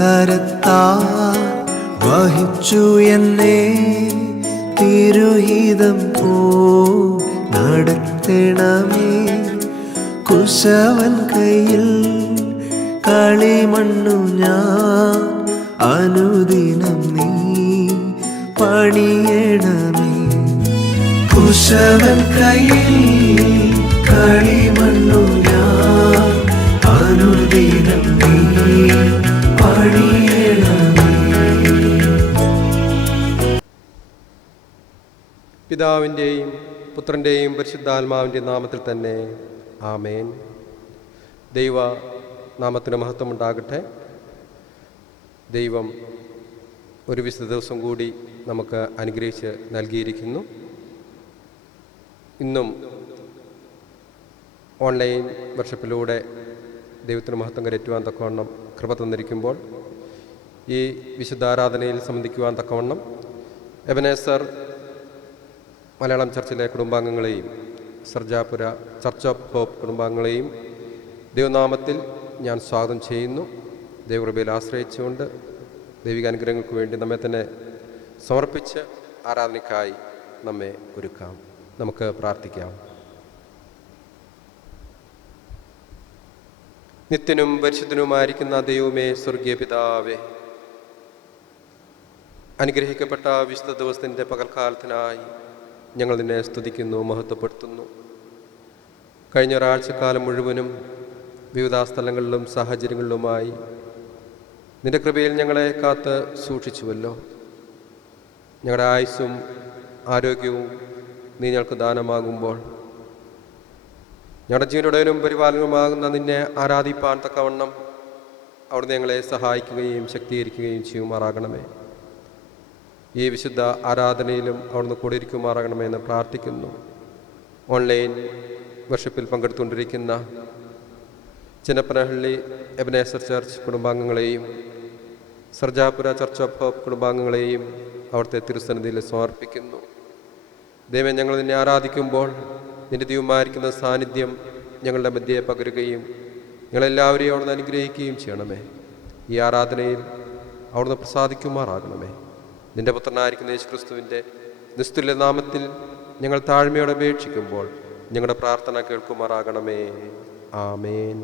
കരത്താൽ വഹിച്ചു എന്നെ തിരുഹിതം പോ നടത്തണമേ. കുശവൻ കയ്യിൽ കളിമണ്ണു ഞാൻ അനുദിനം നീ പണിയണമേ. കുശവൻ കയ്യിൽ കളിമണ്ണു ഞാൻ അനുദിനം നീ പണിയണമേ. പിതാവിൻ്റെയും പുത്രൻ്റെയും പരിശുദ്ധാത്മാവിൻ്റെ നാമത്തിൽ തന്നെ ആമേൻ. ദൈവ നാമത്തിന് മഹത്വമുണ്ടാകട്ടെ. ദൈവം ഒരു വിശുദ്ധ ദിവസം കൂടി നമുക്ക് അനുഗ്രഹിച്ച് നൽകിയിരിക്കുന്നു. ഇന്നും ഓൺലൈൻ വർഷിപ്പിലൂടെ ദൈവത്തിന് മഹത്വം കരയറ്റുവാൻ തക്കവണ്ണം കൃപ തന്നിരിക്കുമ്പോൾ ഈ വിശുദ്ധ ആരാധനയിൽ സംബന്ധിക്കുവാൻ തക്കവണ്ണം എബനേസർ മലയാളം ചർച്ചിലെ കുടുംബാംഗങ്ങളെയും സർജാപുര ചർച്ച് ഓഫ് ഹോപ്പ് കുടുംബാംഗങ്ങളെയും ദൈവനാമത്തിൽ ഞാൻ സ്വാഗതം ചെയ്യുന്നു. ദൈവകൃപയിൽ ആശ്രയിച്ചുകൊണ്ട് ദൈവിക അനുഗ്രഹങ്ങൾക്ക് വേണ്ടി നമ്മെ തന്നെ സമർപ്പിച്ച് ആരാധനയ്ക്കായി നമ്മെ ഒരുക്കാം. നമുക്ക് പ്രാർത്ഥിക്കാം. നിത്യനും പരിശുദ്ധനുമായിരിക്കുന്ന ദൈവമേ, സ്വർഗീയ പിതാവേ, അനുഗ്രഹിക്കപ്പെട്ട വിശുദ്ധ ദിവസത്തിൻ്റെ പകൽക്കാലത്തിനായി ഞങ്ങൾ നിന്നെ സ്തുതിക്കുന്നു, മഹത്വപ്പെടുത്തുന്നു. കഴിഞ്ഞ ഒരാഴ്ചക്കാലം മുഴുവനും വിവിധ സ്ഥലങ്ങളിലും സാഹചര്യങ്ങളിലുമായി നിന്റെ കൃപയിൽ ഞങ്ങളെ കാത്ത് സൂക്ഷിച്ചുവല്ലോ. ഞങ്ങളുടെ ആയുസ്സും ആരോഗ്യവും നീ ഞങ്ങൾക്ക് ദാനമാകുമ്പോൾ ഞങ്ങളുടെ ജീവനുടനും പരിപാലനവുമാകുന്ന നിന്നെ ആരാധിപ്പാൻ തക്കവണ്ണം അവിടുന്ന് ഞങ്ങളെ സഹായിക്കുകയും ശക്തീകരിക്കുകയും ചെയ്യുമാറാകണമേ. ഈ വിശുദ്ധ ആരാധനയിലും അവിടുന്ന് കൂടിയിരിക്കുമാറാകണമെന്ന് പ്രാർത്ഥിക്കുന്നു. ഓൺലൈൻ വർഷിപ്പിൽ പങ്കെടുത്തുകൊണ്ടിരിക്കുന്ന ചിന്നപ്പനഹള്ളി എബനേസർ ചർച്ച് കുടുംബാംഗങ്ങളെയും സർജാപുര ചർച്ച് ഓഫ് ഹോപ്പ് കുടുംബാംഗങ്ങളെയും അവിടുത്തെ തിരുസന്നിധിയിൽ സമർപ്പിക്കുന്നു. ദൈവം ഞങ്ങൾ നിന്നെ ആരാധിക്കുമ്പോൾ നിന്റെ ദൈവമായിരിക്കുന്ന സാന്നിധ്യം ഞങ്ങളുടെ മധ്യയെ പകരുകയും ഞങ്ങളെല്ലാവരെയും അവിടുന്ന് അനുഗ്രഹിക്കുകയും ചെയ്യണമേ. ഈ ആരാധനയിൽ അവിടുന്ന് പ്രസാദിക്കുമാറാകണമേ. നിന്റെ പുത്രനായിരിക്കുന്ന യേശുക്രിസ്തുവിൻ്റെ നിസ്തുല്യ നാമത്തിൽ ഞങ്ങൾ താഴ്മയോടെ അപേക്ഷിക്കുമ്പോൾ ഞങ്ങളുടെ പ്രാർത്ഥന കേൾക്കുമാറാകണമേ. ആമേൻ.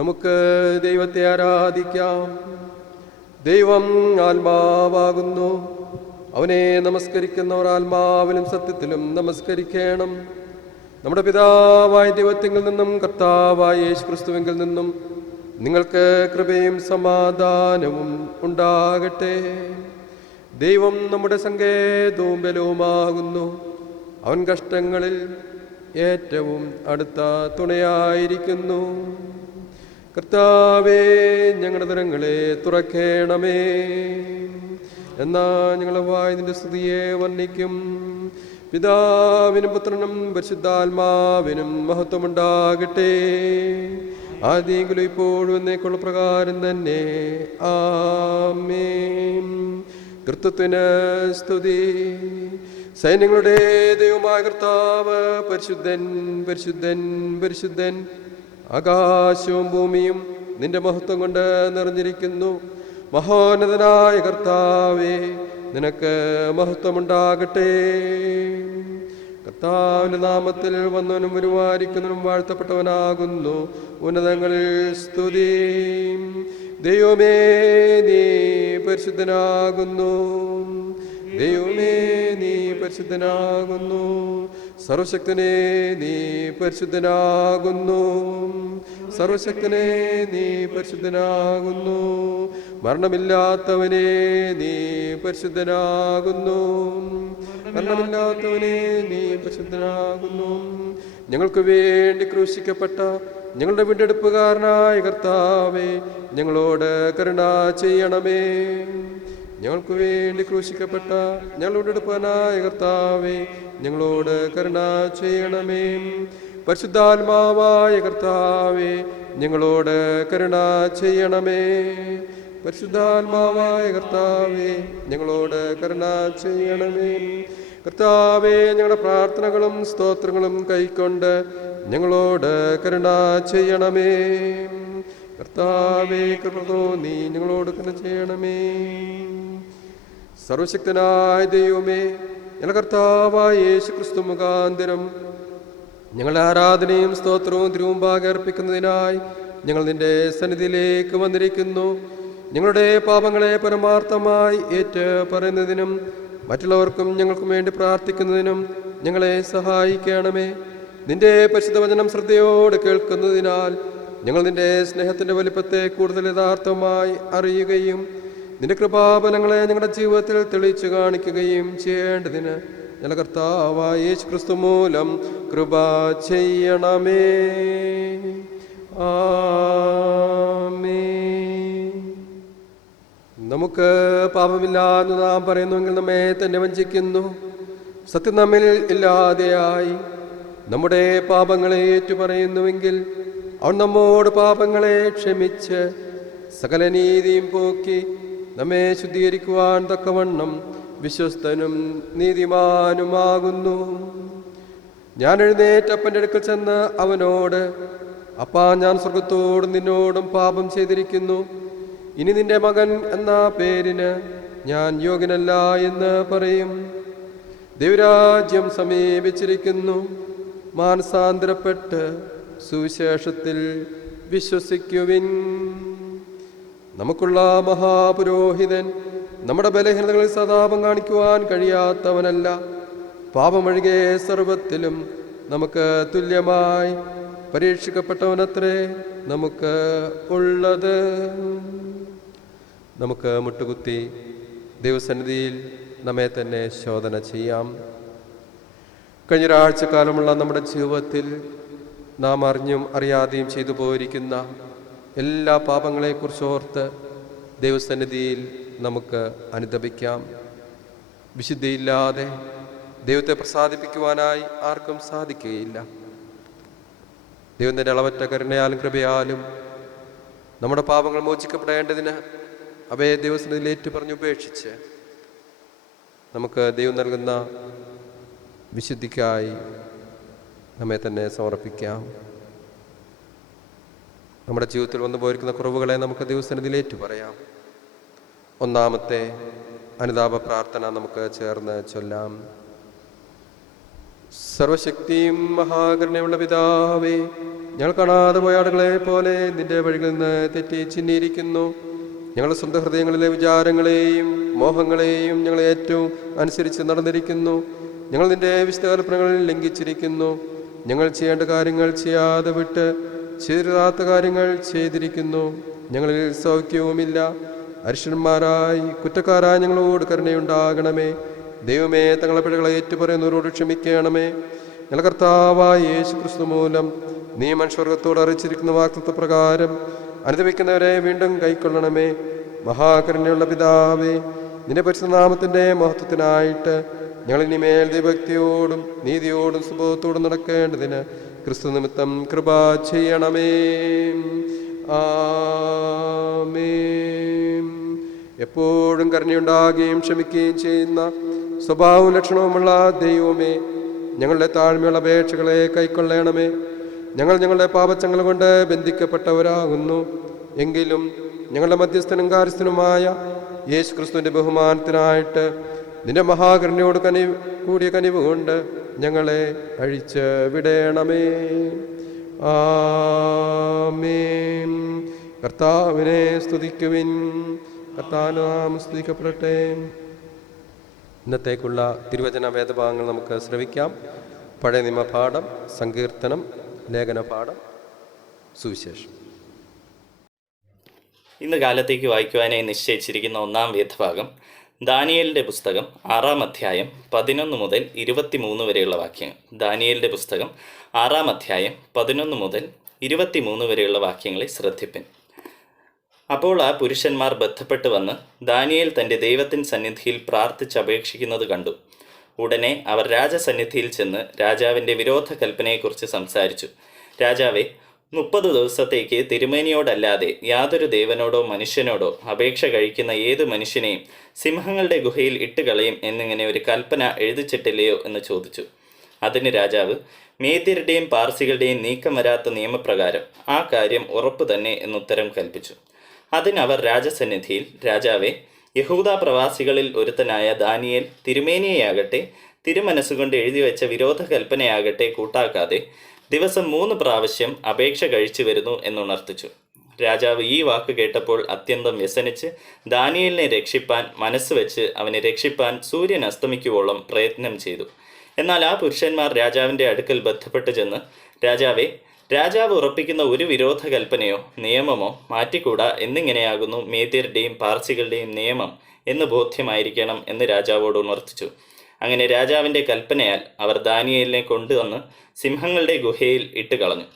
നമുക്ക് ദൈവത്തെ ആരാധിക്കാം. ദൈവം ആത്മാവാകുന്നു. അവനെ നമസ്കരിക്കുന്നവർ ആത്മാവിലും സത്യത്തിലും നമസ്കരിക്കണം. നമ്മുടെ പിതാവായ ദൈവത്തിൽ നിന്നും കർത്താവായ യേശുക്രിസ്തുവിൽ നിന്നും നിങ്ങൾക്ക് കൃപയും സമാധാനവും ഉണ്ടാകട്ടെ. ദൈവം നമ്മുടെ സങ്കേതവും ബലവുമാകുന്നു. അവൻ കഷ്ടങ്ങളിൽ ഏറ്റവും അടുത്ത തുണയായിരിക്കുന്നു. കർത്താവേ, ഞങ്ങളുടെ തരങ്ങളെ തുറക്കേണമേ. എന്നാൽ ഞങ്ങളുടെ വായ് നിന്റെ സ്തുതിയെ വർണ്ണിക്കും. പിതാവിനും പുത്രനും പരിശുദ്ധാത്മാവിനും മഹത്വമുണ്ടാകട്ടെ. ആദ്യെങ്കിലും ഇപ്പോഴും എന്നേക്കുള്ള പ്രകാരം തന്നെ. ആമേൻ. കർത്തൃത്വത്തിന് സ്തുതി. സൈന്യങ്ങളുടെ ദൈവമായ കർത്താവ് പരിശുദ്ധൻ, പരിശുദ്ധൻ, പരിശുദ്ധൻ. ആകാശവും ഭൂമിയും നിന്റെ മഹത്വം കൊണ്ട് നിറഞ്ഞിരിക്കുന്നു. മഹോന്നതനായ കർത്താവേ, നിനക്ക് മഹത്വമുണ്ടാകട്ടെ. കർത്താവിന്റെ നാമത്തിൽ വന്നവനും വരുവാനിരിക്കുന്നവനും വാഴ്ത്തപ്പെട്ടവനാകുന്നു. ഉന്നതങ്ങളിൽ സ്തുതി. ദൈവമേ, നീ പരിശുദ്ധനാകുന്നു. ദൈവമേ, നീ പരിശുദ്ധനാകുന്നു. സർവശക്തനെ, നീ പരിശുദ്ധനാകുന്നു. സർവശക്തനെ, നീ പരിശുദ്ധനാകുന്നു. മരണമില്ലാത്തവനെ, നീ പരിശുദ്ധനാകുന്നു. മരണമില്ലാത്തവനെ, നീ പരിശുദ്ധനാകുന്നു. ഞങ്ങൾക്ക് വേണ്ടി ക്രൂശിക്കപ്പെട്ട ഞങ്ങളുടെ വീണ്ടെടുപ്പുകാരനായ കർത്താവേ, ഞങ്ങളോട് കരുണ ചെയ്യണമേ. ഞങ്ങൾക്ക് വേണ്ടി ക്രൂശിക്കപ്പെട്ട ഞങ്ങളുടെ വീണ്ടെടുപ്പുകാരനായ കർത്താവേ, ഞങ്ങളോട് കരുണ ചെയ്യണമേ. പരിശുദ്ധാത്മാവായ കർത്താവേ, ഞങ്ങളോട് കരുണ ചെയ്യണമേ. പരിശുദ്ധാത്മാവായ കർത്താവേ, ഞങ്ങളോട് കരുണ ചെയ്യണമേ. കർത്താവേ, ഞങ്ങളുടെ പ്രാർത്ഥനകളും സ്തോത്രങ്ങളും കൈക്കൊണ്ട് ഞങ്ങളോട് കരുണ ചെയ്യണമേ. കർത്താവേ, കൃപ തോന്നി ഞങ്ങളോട് കരുണ ചെയ്യണമേ. സർവശക്തനായ ദൈവമേ, ഞങ്ങളുടെ കർത്താവായ യേശുക്രിസ്തു മുഖാന്തരം ഞങ്ങളുടെ ആരാധനയും സ്തോത്രവും തിരുമുമ്പാകെ അർപ്പിക്കുന്നതിനായി ഞങ്ങൾ നിന്റെ സന്നിധിയിലേക്ക് വന്നിരിക്കുന്നു. ഞങ്ങളുടെ പാപങ്ങളെ പരമാർത്ഥമായി ഏറ്റ് പറയുന്നതിനും മറ്റുള്ളവർക്കും ഞങ്ങൾക്കും വേണ്ടി പ്രാർത്ഥിക്കുന്നതിനും ഞങ്ങളെ സഹായിക്കണമേ. നിന്റെ പരിശുദ്ധ വചനം ശ്രദ്ധയോടെ കേൾക്കുന്നതിനാൽ ഞങ്ങൾ നിന്റെ സ്നേഹത്തിന്റെ വലിപ്പത്തെ കൂടുതൽ യഥാർത്ഥമായി അറിയുകയും നിന്റെ കൃപാബലങ്ങളെ ഞങ്ങളുടെ ജീവിതത്തിൽ തെളിയിച്ചു കാണിക്കുകയും ചെയ്യേണ്ടതിന് ഞങ്ങളുടെ കർത്താവായ യേശുക്രിസ്തു മൂലം കൃപ ചെയ്യണമേ. ആമേൻ. നമുക്ക് പാപമില്ല എന്ന് നാം പറയുന്നുവെങ്കിൽ നമ്മെ തന്നെ വഞ്ചിക്കുന്നു. സത്യം നമ്മിൽ ഇല്ലാതെയായി നമ്മുടെ പാപങ്ങളെ ഏറ്റുപറയുന്നുവെങ്കിൽ അവൻ നമ്മോട് പാപങ്ങളെ ക്ഷമിച്ച് സകല നീതിയും പോക്കി നമ്മെ ശുദ്ധീകരിക്കുവാൻ തക്കവണ്ണം വിശ്വസ്തനും നീതിമാനുമാകുന്നു. ഞാൻ എഴുന്നേറ്റ് അപ്പൻ്റെ അടുക്കൽ ചെന്ന് അവനോട്, അപ്പാ, ഞാൻ സ്വർഗത്തോടും നിന്നോടും പാപം ചെയ്തിരിക്കുന്നു. ഇനി നിന്റെ മകൻ എന്ന പേരിന് ഞാൻ യോഗ്യനല്ല എന്ന് പറയും. ദൈവരാജ്യം സമീപിച്ചിരിക്കുന്നു. മാനസാന്തരപ്പെട്ട് സുവിശേഷത്തിൽ വിശ്വസിക്കുവിൻ. നമുക്കുള്ള മഹാപുരോഹിതൻ നമ്മുടെ ബലഹീനതകളിൽ സതാപം കാണിക്കുവാൻ കഴിയാത്തവനല്ല. പാപമൊഴികെ സർവത്തിലും നമുക്ക് തുല്യമായി പരീക്ഷിക്കപ്പെട്ടവനത്രേ നമുക്ക് ഉള്ളത്. നമുക്ക് മുട്ടുകുത്തി ദൈവസന്നിധിയിൽ നമ്മെ തന്നെ ശോധന ചെയ്യാം. കഴിഞ്ഞ ഒരാഴ്ചക്കാലമുള്ള നമ്മുടെ ജീവിതത്തിൽ നാം അറിഞ്ഞും അറിയാതെയും ചെയ്തു പോയിരിക്കുന്ന എല്ലാ പാപങ്ങളെക്കുറിച്ച് ഓർത്ത് ദൈവസന്നിധിയിൽ നമുക്ക് അനുതപിക്കാം. വിശുദ്ധിയില്ലാതെ ദൈവത്തെ പ്രസാദിപ്പിക്കുവാനായി ആർക്കും സാധിക്കുകയില്ല. ദൈവത്തിൻ്റെ അളവറ്റ കരുണയാലും കൃപയാലും നമ്മുടെ പാപങ്ങൾ മോചിക്കപ്പെടേണ്ടതിന് അവയെ ദൈവസന്നിധിയിൽ ഏറ്റുപറഞ്ഞ് ഉപേക്ഷിച്ച് നമുക്ക് ദൈവം നൽകുന്ന വിശുദ്ധിക്കായി നമ്മെ തന്നെ സമർപ്പിക്കാം. നമ്മുടെ ജീവിതത്തിൽ വന്നു പോയിരിക്കുന്ന കുറവുകളെ നമുക്ക് ദൈവസന്നിധിയിൽ ഏറ്റുപറയാം. ഒന്നാമത്തെ അനുതാപ പ്രാർത്ഥന നമുക്ക് ചേർന്ന് ചൊല്ലാം. സർവശക്തിയും മഹാകരുണയുള്ള പിതാവേ, ഞങ്ങൾ കാണാതെ പോയ ആടുകളെ പോലെ നിന്റെ വഴികളിൽ നിന്ന് തെറ്റി ചിന്നിയിരിക്കുന്നു. ഞങ്ങളുടെ സ്വന്തം ഹൃദയങ്ങളിലെ വിചാരങ്ങളെയും മോഹങ്ങളെയും ഞങ്ങൾ ഏറ്റവും അനുസരിച്ച് നടന്നിരിക്കുന്നു. ഞങ്ങൾ നിന്റെ വിശുദ്ധ കൽപ്പനകളിൽ ലംഘിച്ചിരിക്കുന്നു. ഞങ്ങൾ ചെയ്യേണ്ട കാര്യങ്ങൾ ചെയ്യാതെ വിട്ട് ചെയ്തിരാത്ത കാര്യങ്ങൾ ചെയ്തിരിക്കുന്നു. ഞങ്ങളിൽ സൗഖ്യവുമില്ല. അരിഷ്ടന്മാരായി കുറ്റക്കാരായ ഞങ്ങളോട് കരുണയുണ്ടാകണമേ. ദൈവമേ, തങ്ങളെ പിഴകളെ ഏറ്റുപറയുന്നവരോട് ക്ഷമിക്കണമേ. ഞങ്ങളുടെ കർത്താവായ യേശു ക്രിസ്തു മൂലം നീ മനുഷ്യവർഗത്തോട് അറിയിച്ചിരിക്കുന്ന വാഗ്ദത്ത പ്രകാരം അനുദമിക്കുന്നവരെ വീണ്ടും കൈക്കൊള്ളണമേ. മഹാകരുണയുള്ള പിതാവേ, നിന്റെ പരിശുദ്ധനാമത്തിൻ്റെ മഹത്വത്തിനായിട്ട് ഞങ്ങൾ ഇനിമേൽ ദൈവഭക്തിയോടും നീതിയോടും സുബോധത്തോടും നടക്കേണ്ടതിന് ക്രിസ്തു നിമിത്തം കൃപ ചെയ്യണമേ. ആമേൻ. എപ്പോഴും കരുണയുണ്ടാകുകയും ക്ഷമിക്കുകയും ചെയ്യുന്ന സ്വഭാവവും ലക്ഷണവുമുള്ള ദൈവമേ, ഞങ്ങളുടെ താഴ്മയുള്ള അപേക്ഷകളെ കൈക്കൊള്ളണമേ. ഞങ്ങൾ ഞങ്ങളുടെ പാപച്ചങ്ങൾ കൊണ്ട് ബന്ധിക്കപ്പെട്ടവരാകുന്നു. എങ്കിലും ഞങ്ങളുടെ മധ്യസ്ഥനും കാര്യസ്ഥനുമായ യേശു ക്രിസ്തുവിൻ്റെ ബഹുമാനത്തിനായിട്ട് നിന്റെ മഹാകരുണയോട് കൂടിയ കനിവ് കൊണ്ട് ഞങ്ങളെ അഴിച്ച് വിടണമേ. ആമേൻ. കർത്താവിനെ സ്തുതിക്കുവിൻ. കർത്താനാം സ്തുതിക്കപ്പെടട്ടെ. ഇന്നത്തേക്കുള്ള തിരുവചന വേദഭാഗങ്ങൾ നമുക്ക് ശ്രവിക്കാം. പഴയ നിയമപാഠം, സങ്കീർത്തനം, ലേഖനപാഠം, സുവിശേഷം. ഇന്ന് കാലത്തേക്ക് വായിക്കുവാനായി നിശ്ചയിച്ചിരിക്കുന്ന ഒന്നാം വേദഭാഗം ദാനിയേലിൻ്റെ പുസ്തകം 6-ാം അധ്യായം 11 മുതൽ 23 വരെയുള്ള വാക്യങ്ങൾ. ദാനിയേലിൻ്റെ പുസ്തകം 6-ാം അധ്യായം 11 മുതൽ 23 വരെയുള്ള വാക്യങ്ങളെ ശ്രദ്ധിപ്പിൻ. അപ്പോൾ ആ പുരുഷന്മാർ ബന്ധപ്പെട്ട് വന്ന് ദാനിയേൽ തൻ്റെ ദൈവത്തിൻ സന്നിധിയിൽ പ്രാർത്ഥിച്ചപേക്ഷിക്കുന്നത് കണ്ടു. ഉടനെ അവർ രാജസന്നിധിയിൽ ചെന്ന് രാജാവിൻ്റെ വിരോധ കൽപ്പനയെക്കുറിച്ച് സംസാരിച്ചു. രാജാവേ, 30 ദിവസത്തേക്ക് തിരുമേനിയോടല്ലാതെ യാതൊരു ദേവനോടോ മനുഷ്യനോടോ അപേക്ഷ കഴിക്കുന്ന ഏതു മനുഷ്യനെയും സിംഹങ്ങളുടെ ഗുഹയിൽ ഇട്ടുകളയും എന്നിങ്ങനെ ഒരു കൽപ്പന എഴുതിച്ചിട്ടില്ലയോ എന്ന് ചോദിച്ചു. അതിന് രാജാവ്, മേദ്യരുടെയും പാർസികളുടെയും നീക്കം വരാത്ത നിയമപ്രകാരം ആ കാര്യം ഉറപ്പു തന്നെ എന്നുത്തരം കൽപ്പിച്ചു. അതിനവർ രാജസന്നിധിയിൽ, രാജാവേ, യഹൂദ പ്രവാസികളിൽ ഒരുത്തനായ ദാനിയേൽ തിരുമേനിയെയാകട്ടെ തിരുമനസ്സുകൊണ്ട് എഴുതിവെച്ച വിരോധ കൽപ്പനയാകട്ടെ കൂട്ടാക്കാതെ ദിവസം 3 പ്രാവശ്യം അപേക്ഷ കഴിച്ചു വരുന്നു എന്നുണർത്തിച്ചു. രാജാവ് ഈ വാക്ക് കേട്ടപ്പോൾ അത്യന്തം വ്യസനിച്ച് ദാനിയേലിനെ രക്ഷിപ്പാൻ മനസ്സ് വെച്ച് അവനെ രക്ഷിപ്പാൻ സൂര്യൻ അസ്തമിക്കുവോളം പ്രയത്നം ചെയ്തു. എന്നാൽ ആ പുരുഷന്മാർ രാജാവിൻ്റെ അടുക്കൽ ബന്ധപ്പെട്ട് ചെന്ന്, രാജാവേ, രാജാവ് ഉറപ്പിക്കുന്ന ഒരു വിരോധ കൽപ്പനയോ നിയമമോ മാറ്റിക്കൂടാ എന്നിങ്ങനെയാകുന്നു മേദ്യരുടെയും പാർസികളുടെയും നിയമം എന്ന് ബോധ്യമായിരിക്കണം എന്ന് രാജാവോട് ഉണർത്തിച്ചു. അങ്ങനെ രാജാവിൻ്റെ കൽപ്പനയാൽ അവർ ദാനിയേലിനെ കൊണ്ടുവന്ന് സിംഹങ്ങളുടെ ഗുഹയിൽ ഇട്ട് കളഞ്ഞു.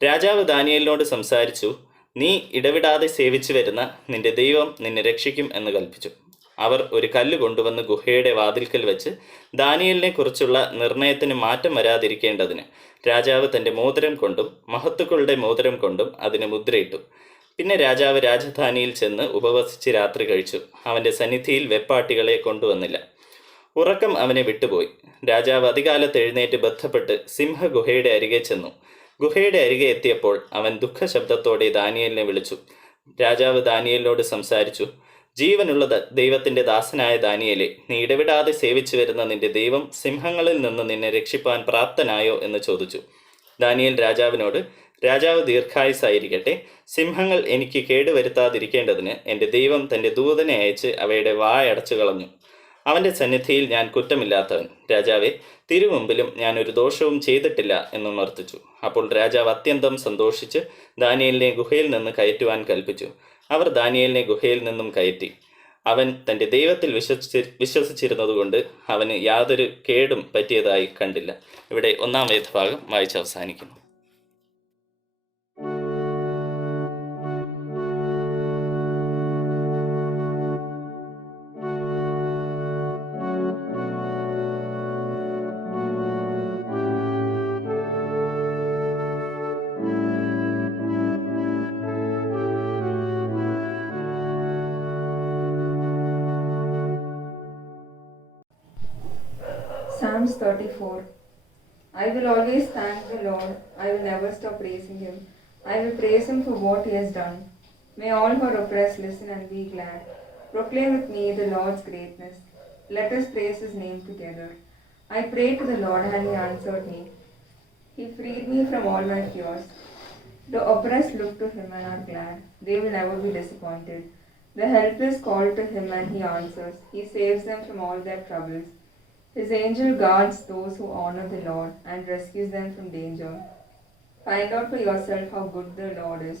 രാജാവ് ദാനിയേലിനോട് സംസാരിച്ചു, നീ ഇടവിടാതെ സേവിച്ചു വരുന്ന നിന്റെ ദൈവം നിന്നെ രക്ഷിക്കും എന്ന് കൽപ്പിച്ചു. അവർ ഒരു കല്ല് കൊണ്ടുവന്ന് ഗുഹയുടെ വാതിൽക്കൽ വെച്ച് ദാനിയേലിനെ കുറിച്ചുള്ള നിർണയത്തിന് മാറ്റം വരാതിരിക്കേണ്ടതിന് രാജാവ് തൻ്റെ മോതിരം കൊണ്ടും മഹത്തുക്കളുടെ മോതിരം കൊണ്ടും അതിന് മുദ്രയിട്ടു. പിന്നെ രാജാവ് രാജധാനിയിൽ ചെന്ന് ഉപവസിച്ച് രാത്രി കഴിച്ചു. അവൻ്റെ സന്നിധിയിൽ വെപ്പാട്ടികളെ കൊണ്ടുവന്നില്ല. ഉറക്കം അവനെ വിട്ടുപോയി. രാജാവ് അതികാലത്ത് എഴുന്നേറ്റ് ബന്ധപ്പെട്ട് സിംഹഗുഹയുടെ അരികെ ചെന്നു. ഗുഹയുടെ അരികെ എത്തിയപ്പോൾ അവൻ ദുഃഖശബ്ദത്തോടെ ദാനിയേലിനെ വിളിച്ചു. രാജാവ് ദാനിയേലിനോട് സംസാരിച്ചു, ജീവനുള്ള ദൈവത്തിൻ്റെ ദാസനായ ദാനിയേലെ, നീ ഇടവിടാതെ സേവിച്ചു വരുന്ന നിന്റെ ദൈവം സിംഹങ്ങളിൽ നിന്ന് നിന്നെ രക്ഷിപ്പാൻ പ്രാപ്തനായോ എന്ന് ചോദിച്ചു. ദാനിയേൽ രാജാവിനോട്, രാജാവ് ദീർഘായുസായിരിക്കട്ടെ, സിംഹങ്ങൾ എനിക്ക് കേടുവരുത്താതിരിക്കേണ്ടതിന് എൻ്റെ ദൈവം തൻ്റെ ദൂതനെ അയച്ച് അവയുടെ വായടച്ചു കളഞ്ഞു. അവൻ്റെ സന്നിധിയിൽ ഞാൻ കുറ്റമില്ലാത്തവൻ. രാജാവെ, തിരുമുമ്പിലും ഞാൻ ഒരു ദോഷവും ചെയ്തിട്ടില്ല എന്നുണർത്തിച്ചു. അപ്പോൾ രാജാവ് അത്യന്തം സന്തോഷിച്ച് ദാനിയേലിനെ ഗുഹയിൽ നിന്ന് കയറ്റുവാൻ കൽപ്പിച്ചു. അവർ ദാനിയേലിനെ ഗുഹയിൽ നിന്നും കയറ്റി. അവൻ തൻ്റെ ദൈവത്തിൽ വിശ്വസിച്ചിരുന്നതുകൊണ്ട് അവന് യാതൊരു കേടും പറ്റിയതായി കണ്ടില്ല. ഇവിടെ ഒന്നാം വേദഭാഗം വായിച്ച് അവസാനിക്കുന്നു. Psalms 34. I will always thank the Lord. I will never stop praising Him. I will praise Him for what He has done. May all who are oppressed listen and be glad. Proclaim with me the Lord's greatness. Let us praise His name together. I prayed to the Lord and he answered me. He freed me from all my fears. The oppressed look to him and are glad. They will never be disappointed. The helpless call to him and he answers. He saves them from all their troubles. His angel guards those who honor the Lord and rescues them from danger. Find out for yourself how good the Lord is.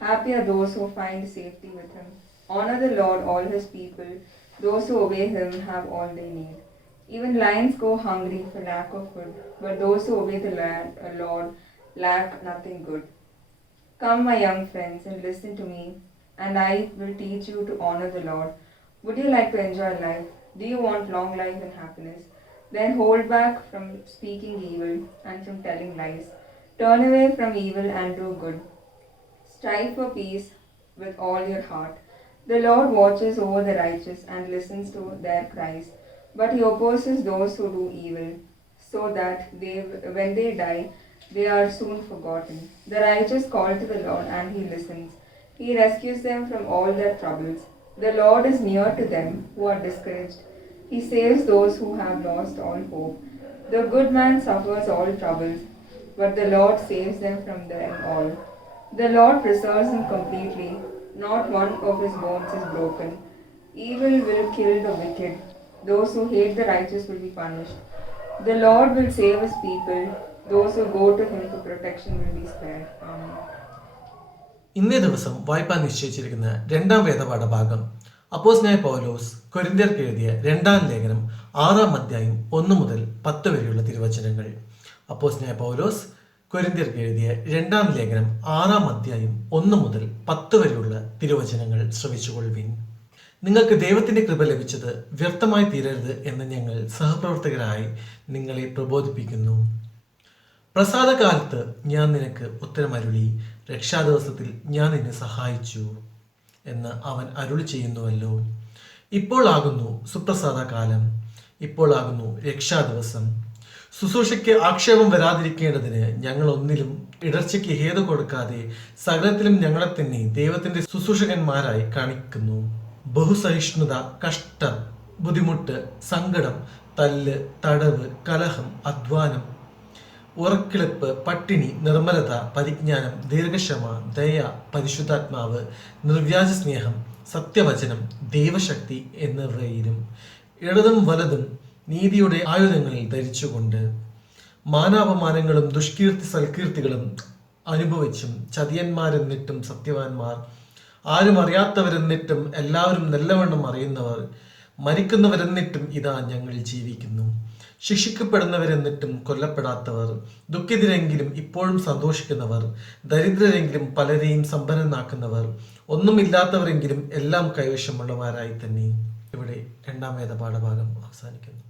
Happy are those who find safety with him. Honor the Lord, all his people. Those who obey him have all they need. Even lions go hungry for lack of food, but those who obey the Lord lack nothing good. Come, my young friends, and listen to me, and I will teach you to honor the Lord. Would you like to enjoy life? Do you want long life and happiness? Then hold back from speaking evil and from telling lies. Turn away from evil and do good. Strive for peace with all your heart. The Lord watches over the righteous and listens to their cries, but he opposes those who do evil, so that when they die, they are soon forgotten. The righteous call to the Lord and he listens. He rescues them from all their troubles. The Lord is near to them who are discouraged. He saves those who have lost all hope. The good man suffers all troubles, but the Lord saves them from them all. The Lord preserves him completely. Not one of his bones is broken. Evil will kill the wicked. Those who hate the righteous will be punished. The Lord will save his people. Those who go to him for protection will be spared. Amen. ഇന്നേ ദിവസം വായിപ്പാൻ നിശ്ചയിച്ചിരിക്കുന്ന രണ്ടാം വേദപാഠ ഭാഗം അപ്പോസ്തലനായ പൗലോസ് കൊരിന്ത്യർക്ക് എഴുതിയ രണ്ടാം ലേഖനം 6-ാം അധ്യായം 1 മുതൽ 10 വരെയുള്ള തിരുവചനങ്ങൾ. അപ്പോസ്തലനായ പൗലോസ് കൊരിന്ത്യർക്ക് എഴുതിയ രണ്ടാം ലേഖനം 6-ാം അധ്യായം 1 മുതൽ 10 വരെയുള്ള തിരുവചനങ്ങൾ ശ്രവിച്ചുകൊള്ളുവിൻ. നിങ്ങൾക്ക് ദൈവത്തിന്റെ കൃപ ലഭിച്ചത് വ്യർത്ഥമായി തീരരുത് എന്ന് ഞങ്ങൾ സഹപ്രവർത്തകരായി നിങ്ങളെ പ്രബോധിപ്പിക്കുന്നു. പ്രസാദകാലത്ത് ഞാൻ നിനക്ക് ഉത്തരമരുളി, രക്ഷാദിവസത്തിൽ ഞാൻ നിന്നെ സഹായിച്ചു എന്ന് അവൻ അരുളി ചെയ്യുന്നുവല്ലോ. ഇപ്പോഴാകുന്നു സുപ്രസാദകാലം, ഇപ്പോഴാകുന്നു രക്ഷാദിവസം. ശുശ്രൂഷയ്ക്ക് ആക്ഷേപം വരാതിരിക്കേണ്ടതിന് ഞങ്ങൾ ഒന്നിലും ഇടർച്ചയ്ക്ക് ഹേതു കൊടുക്കാതെ സകലത്തിലും ഞങ്ങളെ തന്നെ ദൈവത്തിന്റെ ശുശ്രൂഷകന്മാരായി കാണിക്കുന്നു. ബഹുസഹിഷ്ണുത, കഷ്ടം, ബുദ്ധിമുട്ട്, സങ്കടം, തല്ല്, തടവ്, കലഹം, അധ്വാനം, ഉറക്കിളിപ്പ്, പട്ടിണി, നിർമ്മലത, പരിജ്ഞാനം, ദീർഘക്ഷമ, ദയ, പരിശുദ്ധാത്മാവ്, നിർവ്യാജ സ്നേഹം, സത്യവചനം, ദൈവശക്തി എന്നിവയിലും ഇടതും വലതും നീതിയുടെ ആയുധങ്ങളിൽ ധരിച്ചുകൊണ്ട് മാനാപമാനങ്ങളും ദുഷ്കീർത്തി സൽകീർത്തികളും അനുഭവിച്ചും ചതിയന്മാരെന്നിട്ടും സത്യവാന്മാർ, ആരും അറിയാത്തവരെന്നിട്ടും എല്ലാവരും നല്ലവണ്ണം അറിയുന്നവർ, മരിക്കുന്നവരെന്നിട്ടും ഇതാ ഞങ്ങൾ ജീവിക്കുന്നു, ശിക്ഷിക്കപ്പെടുന്നവരെന്നിട്ടും കൊല്ലപ്പെടാത്തവർ, ദുഃഖിതരെങ്കിലും ഇപ്പോഴും സന്തോഷിക്കുന്നവർ, ദരിദ്രരെങ്കിലും പലരെയും സമ്പന്നനാക്കുന്നവർ, ഒന്നുമില്ലാത്തവരെങ്കിലും എല്ലാം കൈവശമുള്ളവരായി തന്നെ. ഇവിടെ രണ്ടാം വേദപാഠഭാഗം അവസാനിക്കുന്നു.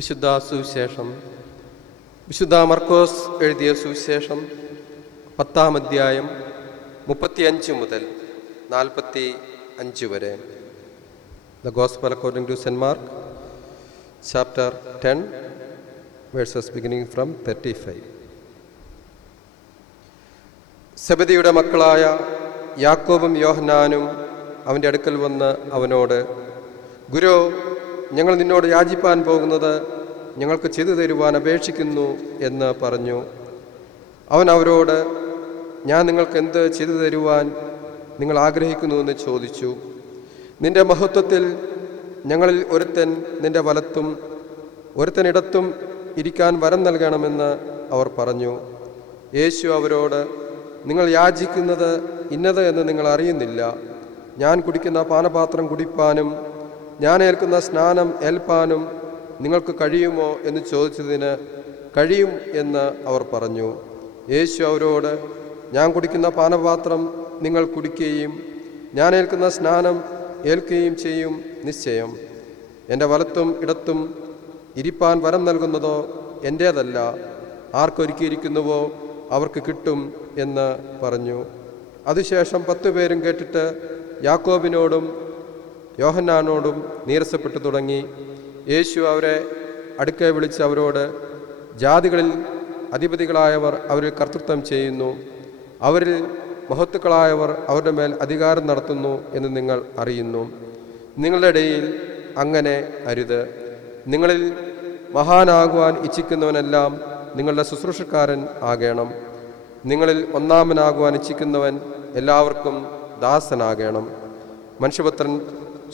വിശുദ്ധ സുവിശേഷം വിശുദ്ധ മർക്കോസ് എഴുതിയ സുവിശേഷം 10-ാം അധ്യായം 35 മുതൽ 45 വരെ. The Gospel according to St. Mark, chapter 10, verses beginning from 35. സെബദിയുടെ മക്കളായ യാക്കോബും യോഹന്നാനും അവൻ്റെ അടുക്കൽ വന്ന് അവനോട്, ഗുരു, ഞങ്ങൾ നിന്നോട് യാചിപ്പാൻ പോകുന്നത് ഞങ്ങൾക്ക് ചെയ്തു തരുവാൻ അപേക്ഷിക്കുന്നു എന്ന് പറഞ്ഞു. അവൻ അവരോട്, ഞാൻ നിങ്ങൾക്ക് എന്ത് ചെയ്തു തരുവാൻ നിങ്ങൾ ആഗ്രഹിക്കുന്നുവെന്ന് ചോദിച്ചു. നിന്റെ മഹത്വത്തിൽ ഞങ്ങളിൽ ഒരുത്തൻ നിന്റെ വലത്തും ഒരുത്തൻ ഇടത്തും ഇരിക്കാൻ വരം നൽകണമെന്ന് അവർ പറഞ്ഞു. യേശു അവരോട്, നിങ്ങൾ യാചിക്കുന്നത് ഇന്നത് എന്ന് നിങ്ങൾ അറിയുന്നില്ല. ഞാൻ കുടിക്കുന്ന പാനപാത്രം കുടിപ്പാനും ഞാൻ ഏൽക്കുന്ന സ്നാനം ഏൽപ്പാനും നിങ്ങൾക്ക് കഴിയുമോ എന്ന് ചോദിച്ചതിന് കഴിയും എന്ന് അവർ പറഞ്ഞു. യേശു അവരോട്, ഞാൻ കുടിക്കുന്ന പാനപാത്രം നിങ്ങൾ കുടിക്കുകയും ഞാൻ ഏൽക്കുന്ന സ്നാനം ഏൽക്കുകയും ചെയ്യും നിശ്ചയം. എൻ്റെ വലത്തും ഇടത്തും ഇരിപ്പാൻ വരം നൽകുന്നതോ എൻ്റേതല്ല, ആർക്കൊരുക്കിയിരിക്കുന്നുവോ അവർക്ക് കിട്ടും എന്ന് പറഞ്ഞു. അതിനുശേഷം 10 പേരും കേട്ടിട്ട് യാക്കോബിനോടും യോഹന്നാനോടും നീരസപ്പെട്ടു തുടങ്ങി. യേശു അവരെ അടുക്കെ വിളിച്ച് അവരോട്, ജാതികളിൽ അധിപതികളായവർ അവരിൽ കർത്തൃത്വം ചെയ്യുന്നു, അവരിൽ മഹത്തുക്കളായവർ അവരുടെ മേൽ അധികാരം നടത്തുന്നു എന്ന് നിങ്ങൾ അറിയുന്നു. നിങ്ങളുടെ ഇടയിൽ അങ്ങനെ അരുത്. നിങ്ങളിൽ മഹാനാകുവാൻ ഇച്ഛിക്കുന്നവനെല്ലാം നിങ്ങളുടെ ശുശ്രൂഷക്കാരൻ ആകണം. നിങ്ങളിൽ ഒന്നാമനാകുവാൻ ഇച്ഛിക്കുന്നവൻ എല്ലാവർക്കും ദാസനാകണം. മനുഷ്യപുത്രൻ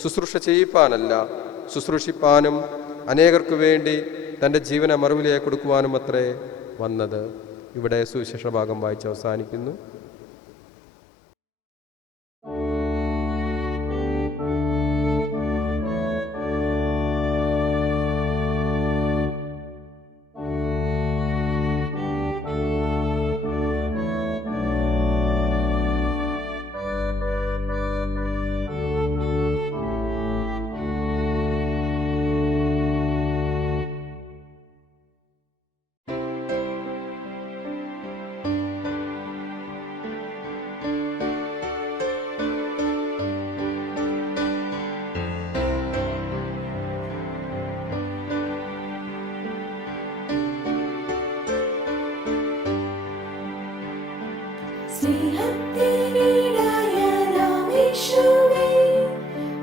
ശുശ്രൂഷ ചെയ്യിപ്പാനല്ല, ശുശ്രൂഷിപ്പാനും അനേകർക്ക് വേണ്ടി തൻ്റെ ജീവനെ മറുവിലയായി കൊടുക്കുവാനും അത്രേ വന്നത്. ഇവിടെ സുവിശേഷ ഭാഗം വായിച്ച് അവസാനിക്കുന്നു. സ്നേഹത്തിനിടയനാമേശുവേ,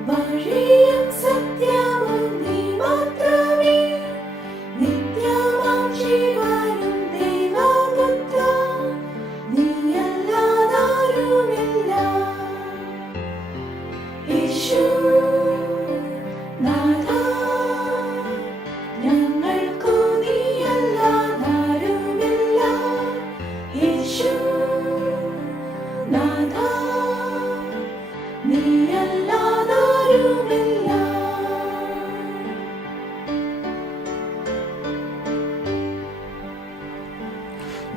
വഴിയും സത്യവും നീ മാത്രമേ, നിത്യമാം ജീവനും ദൈവപുത്ര, നീയല്ലാതാരുമില്ല. യേശു നാഥാ, ഞങ്ങൾക്കു നീയല്ലാതാരുമില്ല. യേശു നാഥാ, നീയല്ലാതാരുമില്ല.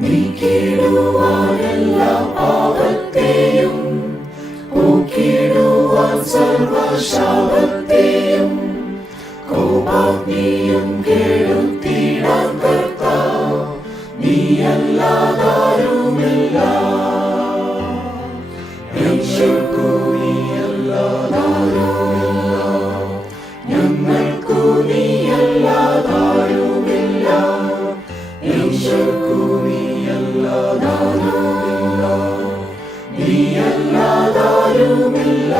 നീക്കിടുവാൻ എല്ലാ പാപത്തെയും, പോക്കിടുവാൻ സർവശാപത്തെയും, കോപാഗ്നിയും കെടുത്തിടാൻ കർത്താവ്, നീയല്ലാതാരുമില്ല. യേശുക്കു നീയല്ലാതാരുമില്ല, ഞങ്ങൾക്കു നീയല്ലാതാരുമില്ല. യേശുക്കു നീയല്ലാതാരുമില്ല, നീയല്ലാതാരുമില്ല.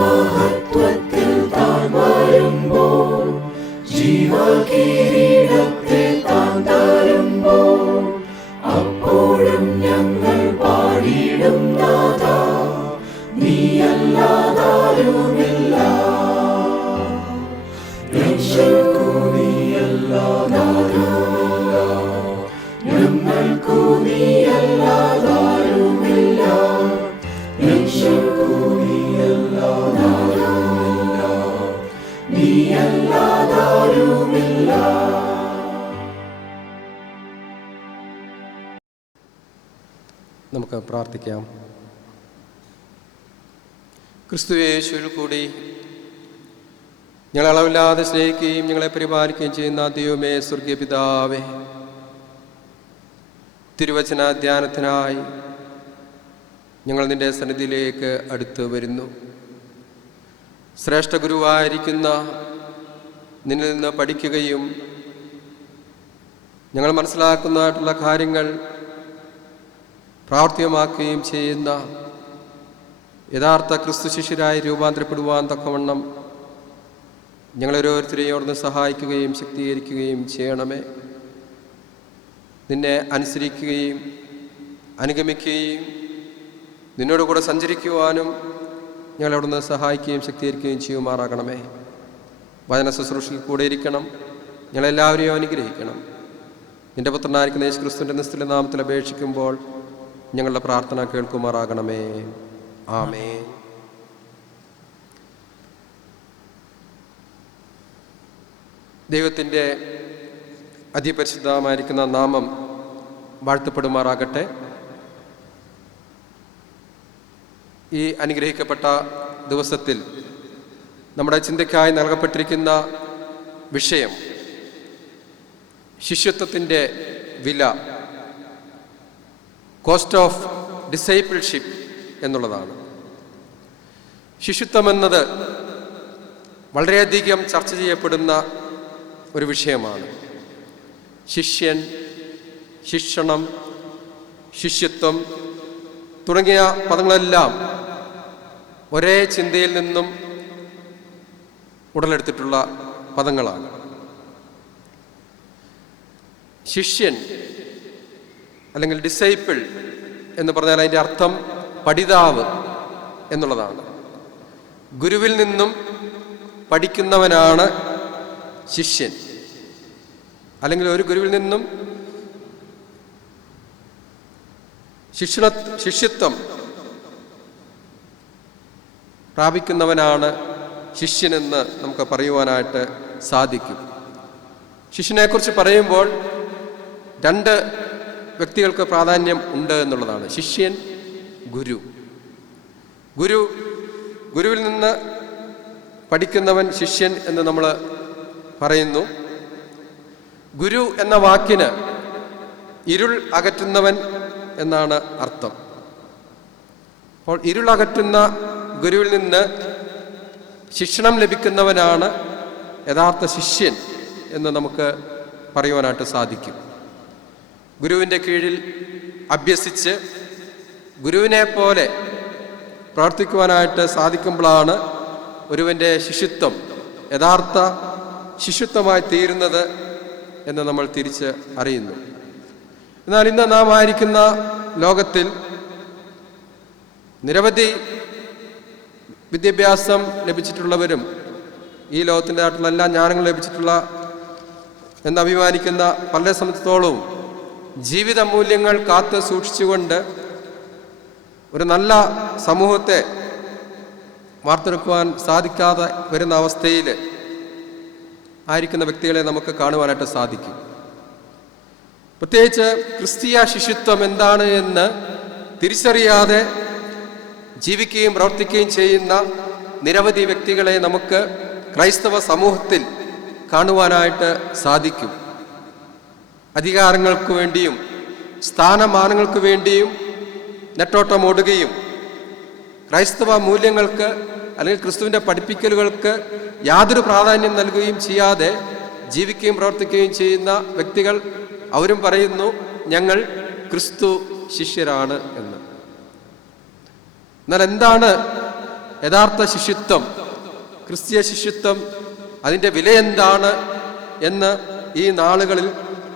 ദൈവമഹത്വത്തിൽ താൻ വരുമ്പോൾ, ജീവകിരീടത്തെ താൻ തരുമ്പോൾ, അപ്പോഴും ഞങ്ങൾ പാടിയിടും നാഥാ, നീയല്ലാതാരുമില്ല. യേശുക്കു നീയല്ലാതാരുമില്ല, ഞങ്ങൾക്കു നീയല്ലാതാരുമില്ല. യേശുക്കു നീയല്ലാതാരുമില്ല, നീയല്ലാതാരുമില്ല. നമുക്ക് പ്രാർത്ഥിക്കാം. ക്രിസ്തുയേശുവിൽ കൂടി ഞങ്ങളെ അളവില്ലാതെ സ്നേഹിക്കുകയും ഞങ്ങളെ പരിപാലിക്കുകയും ചെയ്യുന്ന ദൈവമേ, സ്വർഗീയ പിതാവേ, തിരുവചന ധ്യാനത്തിനായി ഞങ്ങൾ നിൻ്റെ സന്നിധിയിലേക്ക് അടുത്ത് വരുന്നു. ശ്രേഷ്ഠ ഗുരുവായിരിക്കുന്ന നിന്നിൽ നിന്ന് പഠിക്കുകയും ഞങ്ങൾ മനസ്സിലാക്കുന്നതായിട്ടുള്ള കാര്യങ്ങൾ പ്രാവർത്തികമാക്കുകയും ചെയ്യുന്ന യഥാർത്ഥ ക്രിസ്തു ശിഷ്യരായി രൂപാന്തരപ്പെടുവാൻ തക്കവണ്ണം ഞങ്ങളോരോരുത്തരെയും അവിടുന്ന് സഹായിക്കുകയും ശക്തീകരിക്കുകയും ചെയ്യണമേ. നിന്നെ അനുസരിക്കുകയും അനുഗമിക്കുകയും നിന്നോട് കൂടെ സഞ്ചരിക്കുവാനും ഞങ്ങളവിടുന്ന് സഹായിക്കുകയും ശക്തീകരിക്കുകയും ചെയ്യുമാറാകണമേ. വചന ശുശ്രൂഷയിൽ കൂടെ ഇരിക്കണം. ഞങ്ങളെല്ലാവരെയും അനുഗ്രഹിക്കണം. നിന്റെ പുത്രനായിരിക്കുന്ന യേശു ക്രിസ്തുവിൻ്റെ നിസ്തുല നാമത്തിൽ അപേക്ഷിക്കുമ്പോൾ ഞങ്ങളുടെ പ്രാർത്ഥന കേൾക്കുമാറാകണമേ. ആമേൻ. ദൈവത്തിൻ്റെ അതിപരിശുദ്ധമായിരിക്കുന്ന നാമം വാഴ്ത്തപ്പെടുമാറാകട്ടെ. ഈ അനുഗ്രഹിക്കപ്പെട്ട ദിവസത്തിൽ നമ്മുടെ ചിന്തയ്ക്കായി നൽകപ്പെട്ടിരിക്കുന്ന വിഷയം ശിഷ്യത്വത്തിൻ്റെ വില, കോസ്റ്റ് ഓഫ് ഡിസൈപ്പിൾഷിപ്പ് എന്നുള്ളതാണ്. ശിഷ്യത്വം എന്നത് വളരെയധികം ചർച്ച ചെയ്യപ്പെടുന്ന ഒരു വിഷയമാണ്. ശിഷ്യൻ, ശിക്ഷണം, ശിഷ്യത്വം തുടങ്ങിയ പദങ്ങളെല്ലാം ഒരേ ചിന്തയിൽ നിന്നും ഉടലെടുത്തിട്ടുള്ള പദങ്ങളാണ്. ശിഷ്യൻ അല്ലെങ്കിൽ ഡിസൈപ്പിൾ എന്ന് പറഞ്ഞാൽ അതിൻ്റെ അർത്ഥം പഠിതാവ് എന്നുള്ളതാണ്. ഗുരുവിൽ നിന്നും പഠിക്കുന്നവനാണ് ശിഷ്യൻ. അല്ലെങ്കിൽ ഒരു ഗുരുവിൽ നിന്നും ശിഷ്യത്വം പ്രാപിക്കുന്നവനാണ് ശിഷ്യനെന്ന് നമുക്ക് പറയുവാനായിട്ട് സാധിക്കും. ശിഷ്യനെക്കുറിച്ച് പറയുമ്പോൾ രണ്ട് വ്യക്തികൾക്ക് പ്രാധാന്യം ഉണ്ട് എന്നുള്ളതാണ്. ശിഷ്യൻ, ഗുരു. ഗുരുവിൽ നിന്ന് പഠിക്കുന്നവൻ ശിഷ്യൻ എന്ന് നമ്മൾ പറയുന്നു. ഗുരു എന്ന വാക്കിന് ഇരുൾ അകറ്റുന്നവൻ എന്നാണ് അർത്ഥം. അപ്പോൾ ഇരുൾ അകറ്റുന്ന ഗുരുവിൽ നിന്ന് ശിക്ഷണം ലഭിക്കുന്നവനാണ് യഥാർത്ഥ ശിഷ്യൻ എന്ന് നമുക്ക് പറയുവാനായിട്ട് സാധിക്കും. ഗുരുവിൻ്റെ കീഴിൽ അഭ്യസിച്ച് ഗുരുവിനെ പോലെ പ്രവർത്തിക്കുവാനായിട്ട് സാധിക്കുമ്പോഴാണ് ഒരുവൻ്റെ ശിഷ്യത്വം യഥാർത്ഥ ശിഷ്യത്വമായി തീരുന്നത് എന്ന് നമ്മൾ തിരിച്ച് അറിയുന്നു. എന്നാൽ ഇന്ന് നാം ആയിരിക്കുന്ന ലോകത്തിൽ നിരവധി വിദ്യാഭ്യാസം ലഭിച്ചിട്ടുള്ളവരും ഈ ലോകത്തിൻ്റെ ആയിട്ടുള്ള എല്ലാ ജ്ഞാനങ്ങളും ലഭിച്ചിട്ടുള്ള എന്ന് അഭിമാനിക്കുന്ന പലരെ സംബന്ധിച്ചിടത്തോളവും ജീവിത മൂല്യങ്ങൾ കാത്ത് സൂക്ഷിച്ചുകൊണ്ട് ഒരു നല്ല സമൂഹത്തെ വാർത്തെടുക്കുവാൻ സാധിക്കാതെ വരുന്ന അവസ്ഥയിൽ ആയിരിക്കുന്ന വ്യക്തികളെ നമുക്ക് കാണുവാനായിട്ട് സാധിക്കും. പ്രത്യേകിച്ച് ക്രിസ്തീയ ശിഷ്യത്വം എന്താണ് എന്ന് തിരിച്ചറിയാതെ ജീവിക്കുകയും പ്രവർത്തിക്കുകയും ചെയ്യുന്ന നിരവധി വ്യക്തികളെ നമുക്ക് ക്രൈസ്തവ സമൂഹത്തിൽ കാണുവാനായിട്ട് സാധിക്കും. അധികാരങ്ങൾക്ക് വേണ്ടിയും സ്ഥാനമാനങ്ങൾക്ക് വേണ്ടിയും നെട്ടോട്ടമോടുകയും ക്രൈസ്തവ മൂല്യങ്ങൾക്ക് അല്ലെങ്കിൽ ക്രിസ്തുവിൻ്റെ പഠിപ്പിക്കലുകൾക്ക് യാതൊരു പ്രാധാന്യം നൽകുകയും ചെയ്യാതെ ജീവിക്കുകയും പ്രവർത്തിക്കുകയും ചെയ്യുന്ന വ്യക്തികൾ അവരും പറയുന്നു ഞങ്ങൾ ക്രിസ്തു ശിഷ്യരാണ് എന്ന്. എന്നാൽ എന്താണ് യഥാർത്ഥ ശിഷ്യത്വം, ക്രിസ്തീയ ശിഷ്യത്വം, അതിൻ്റെ വില എന്താണ് എന്ന് ഈ നാളുകളിൽ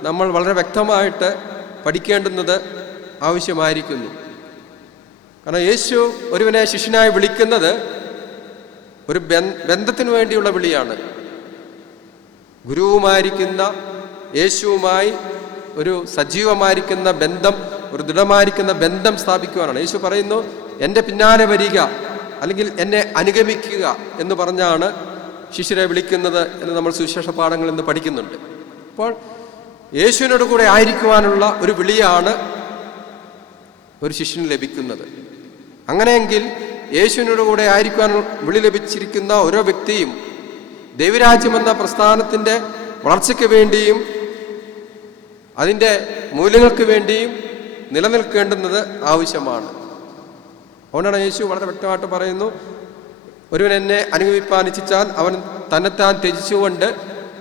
നമ്മൾ വളരെ വ്യക്തമായിട്ട് പഠിക്കേണ്ടുന്നത് ആവശ്യമായിരിക്കുന്നു. കാരണം യേശു ഒരുവനെ ശിഷ്യനായി വിളിക്കുന്നത് ഒരു ബന്ധത്തിനു വേണ്ടിയുള്ള വിളിയാണ്. ഗുരുവുമായിരിക്കുന്ന യേശുവുമായി ഒരു സജീവമായിരിക്കുന്ന ബന്ധം, ഒരു ദൃഢമായിരിക്കുന്ന ബന്ധം സ്ഥാപിക്കുവാനാണ്. യേശു പറയുന്നു എൻ്റെ പിന്നാലെ വരിക അല്ലെങ്കിൽ എന്നെ അനുഗമിക്കുക എന്ന് പറഞ്ഞാണ് ശിഷ്യരെ വിളിക്കുന്നത് എന്ന് നമ്മൾ സുവിശേഷ പാഠങ്ങളിൽ നിന്ന് പഠിക്കുന്നുണ്ട്. അപ്പോൾ യേശുവിനോട് കൂടെ ആയിരിക്കുവാനുള്ള ഒരു വിളിയാണ് ഒരു ശിഷ്യന് ലഭിക്കുന്നത്. അങ്ങനെയെങ്കിൽ യേശുവിനോട് കൂടെ ആയിരിക്കുവാൻ വിളി ലഭിച്ചിരിക്കുന്ന ഓരോ വ്യക്തിയും ദൈവരാജ്യമെന്ന പ്രസ്ഥാനത്തിൻ്റെ വളർച്ചയ്ക്ക് വേണ്ടിയും അതിൻ്റെ മൂല്യങ്ങൾക്ക് വേണ്ടിയും നിലനിൽക്കേണ്ടുന്നത് ആവശ്യമാണ്. അതുകൊണ്ടാണ് യേശു വളരെ വ്യക്തമായിട്ട് പറയുന്നു, ഒരുവൻ എന്നെ അനുഗമിപ്പാൻ ഇച്ഛിച്ചാൽ അവൻ തന്നെത്താൻ ത്യജിച്ചുകൊണ്ട്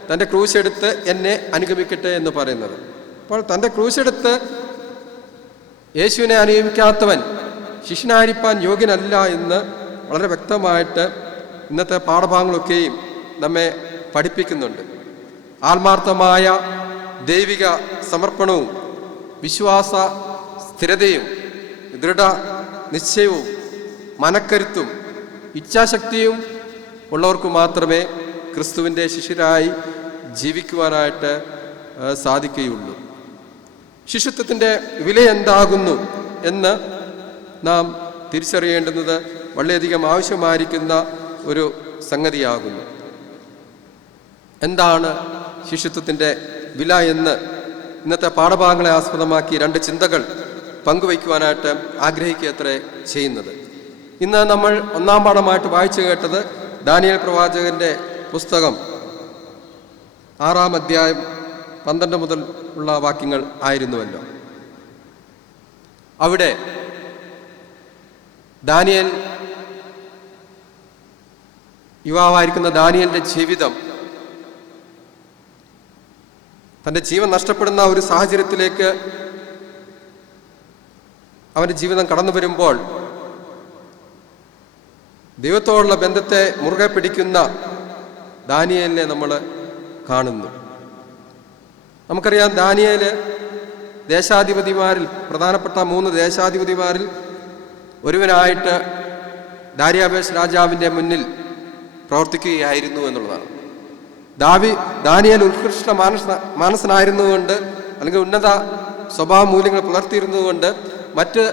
തൻ്റെ ക്രൂശെടുത്ത് എന്നെ അനുഗമിക്കട്ടെ എന്ന് പറയുന്നത്. അപ്പോൾ തൻ്റെ ക്രൂശെടുത്ത് യേശുവിനെ അനുഗമിക്കാത്തവൻ ശിഷ്യനായിരിക്കാൻ യോഗ്യനല്ല എന്ന് വളരെ വ്യക്തമായിട്ട് ഇന്നത്തെ പാഠഭാഗങ്ങളൊക്കെയും നമ്മെ പഠിപ്പിക്കുന്നുണ്ട്. ആത്മാർത്ഥമായ ദൈവിക സമർപ്പണവും വിശ്വാസ സ്ഥിരതയും ദൃഢ നിശ്ചയവും മനക്കരുത്തും ഇച്ഛാശക്തിയും ഉള്ളവർക്ക് മാത്രമേ ക്രിസ്തുവിൻ്റെ ശിഷ്യരായി ജീവിക്കുവാനായിട്ട് സാധിക്കുകയുള്ളൂ. ശിഷ്യത്വത്തിൻ്റെ വില എന്താകുന്നു എന്ന് നാം തിരിച്ചറിയേണ്ടുന്നത് വളരെയധികം ആവശ്യമായിരിക്കുന്ന ഒരു സംഗതിയാകുന്നു. എന്താണ് ശിഷ്യത്വത്തിൻ്റെ വില എന്ന് ഇന്നത്തെ പാഠഭാഗങ്ങളെ ആസ്പദമാക്കി രണ്ട് ചിന്തകൾ പങ്കുവയ്ക്കുവാനായിട്ട് ആഗ്രഹിക്കുകയത്രേ ചെയ്യുന്നത്. ഇന്ന് നമ്മൾ ഒന്നാം പാഠമായിട്ട് വായിച്ചു കേട്ടത് ദാനിയേൽ പ്രവാചകന്റെ പുസ്തകം 6-ാം അധ്യായം 12 മുതൽ ഉള്ള വാക്യങ്ങൾ ആയിരുന്നുവല്ലോ. അവിടെ ദാനിയേൽ, യുവാവായിരിക്കുന്ന ദാനിയേലിന്റെ ജീവിതം, തൻ്റെ ജീവൻ നഷ്ടപ്പെടുന്ന ഒരു സാഹചര്യത്തിലേക്ക് അവൻ്റെ ജീവിതം കടന്നു വരുമ്പോൾ ദൈവത്തോടുള്ള ബന്ധത്തെ മുറുകെ പിടിക്കുന്ന ദാനിയേലിനെ നമ്മൾ കാണുന്നു. നമുക്കറിയാം, ദാനിയേല് ദേശാധിപതിമാരിൽ, പ്രധാനപ്പെട്ട 3 ദേശാധിപതിമാരിൽ ഒരുവനായിട്ട് ദാര്യാവേശ് രാജാവിൻ്റെ മുന്നിൽ പ്രവർത്തിക്കുകയായിരുന്നു എന്നുള്ളതാണ്. ദാനിയേൽ ഉത്കൃഷ്ട മാനസനായിരുന്നുകൊണ്ട്, അല്ലെങ്കിൽ ഉന്നത സ്വഭാവ മൂല്യങ്ങൾ പുലർത്തിയിരുന്നതുകൊണ്ട് മറ്റ്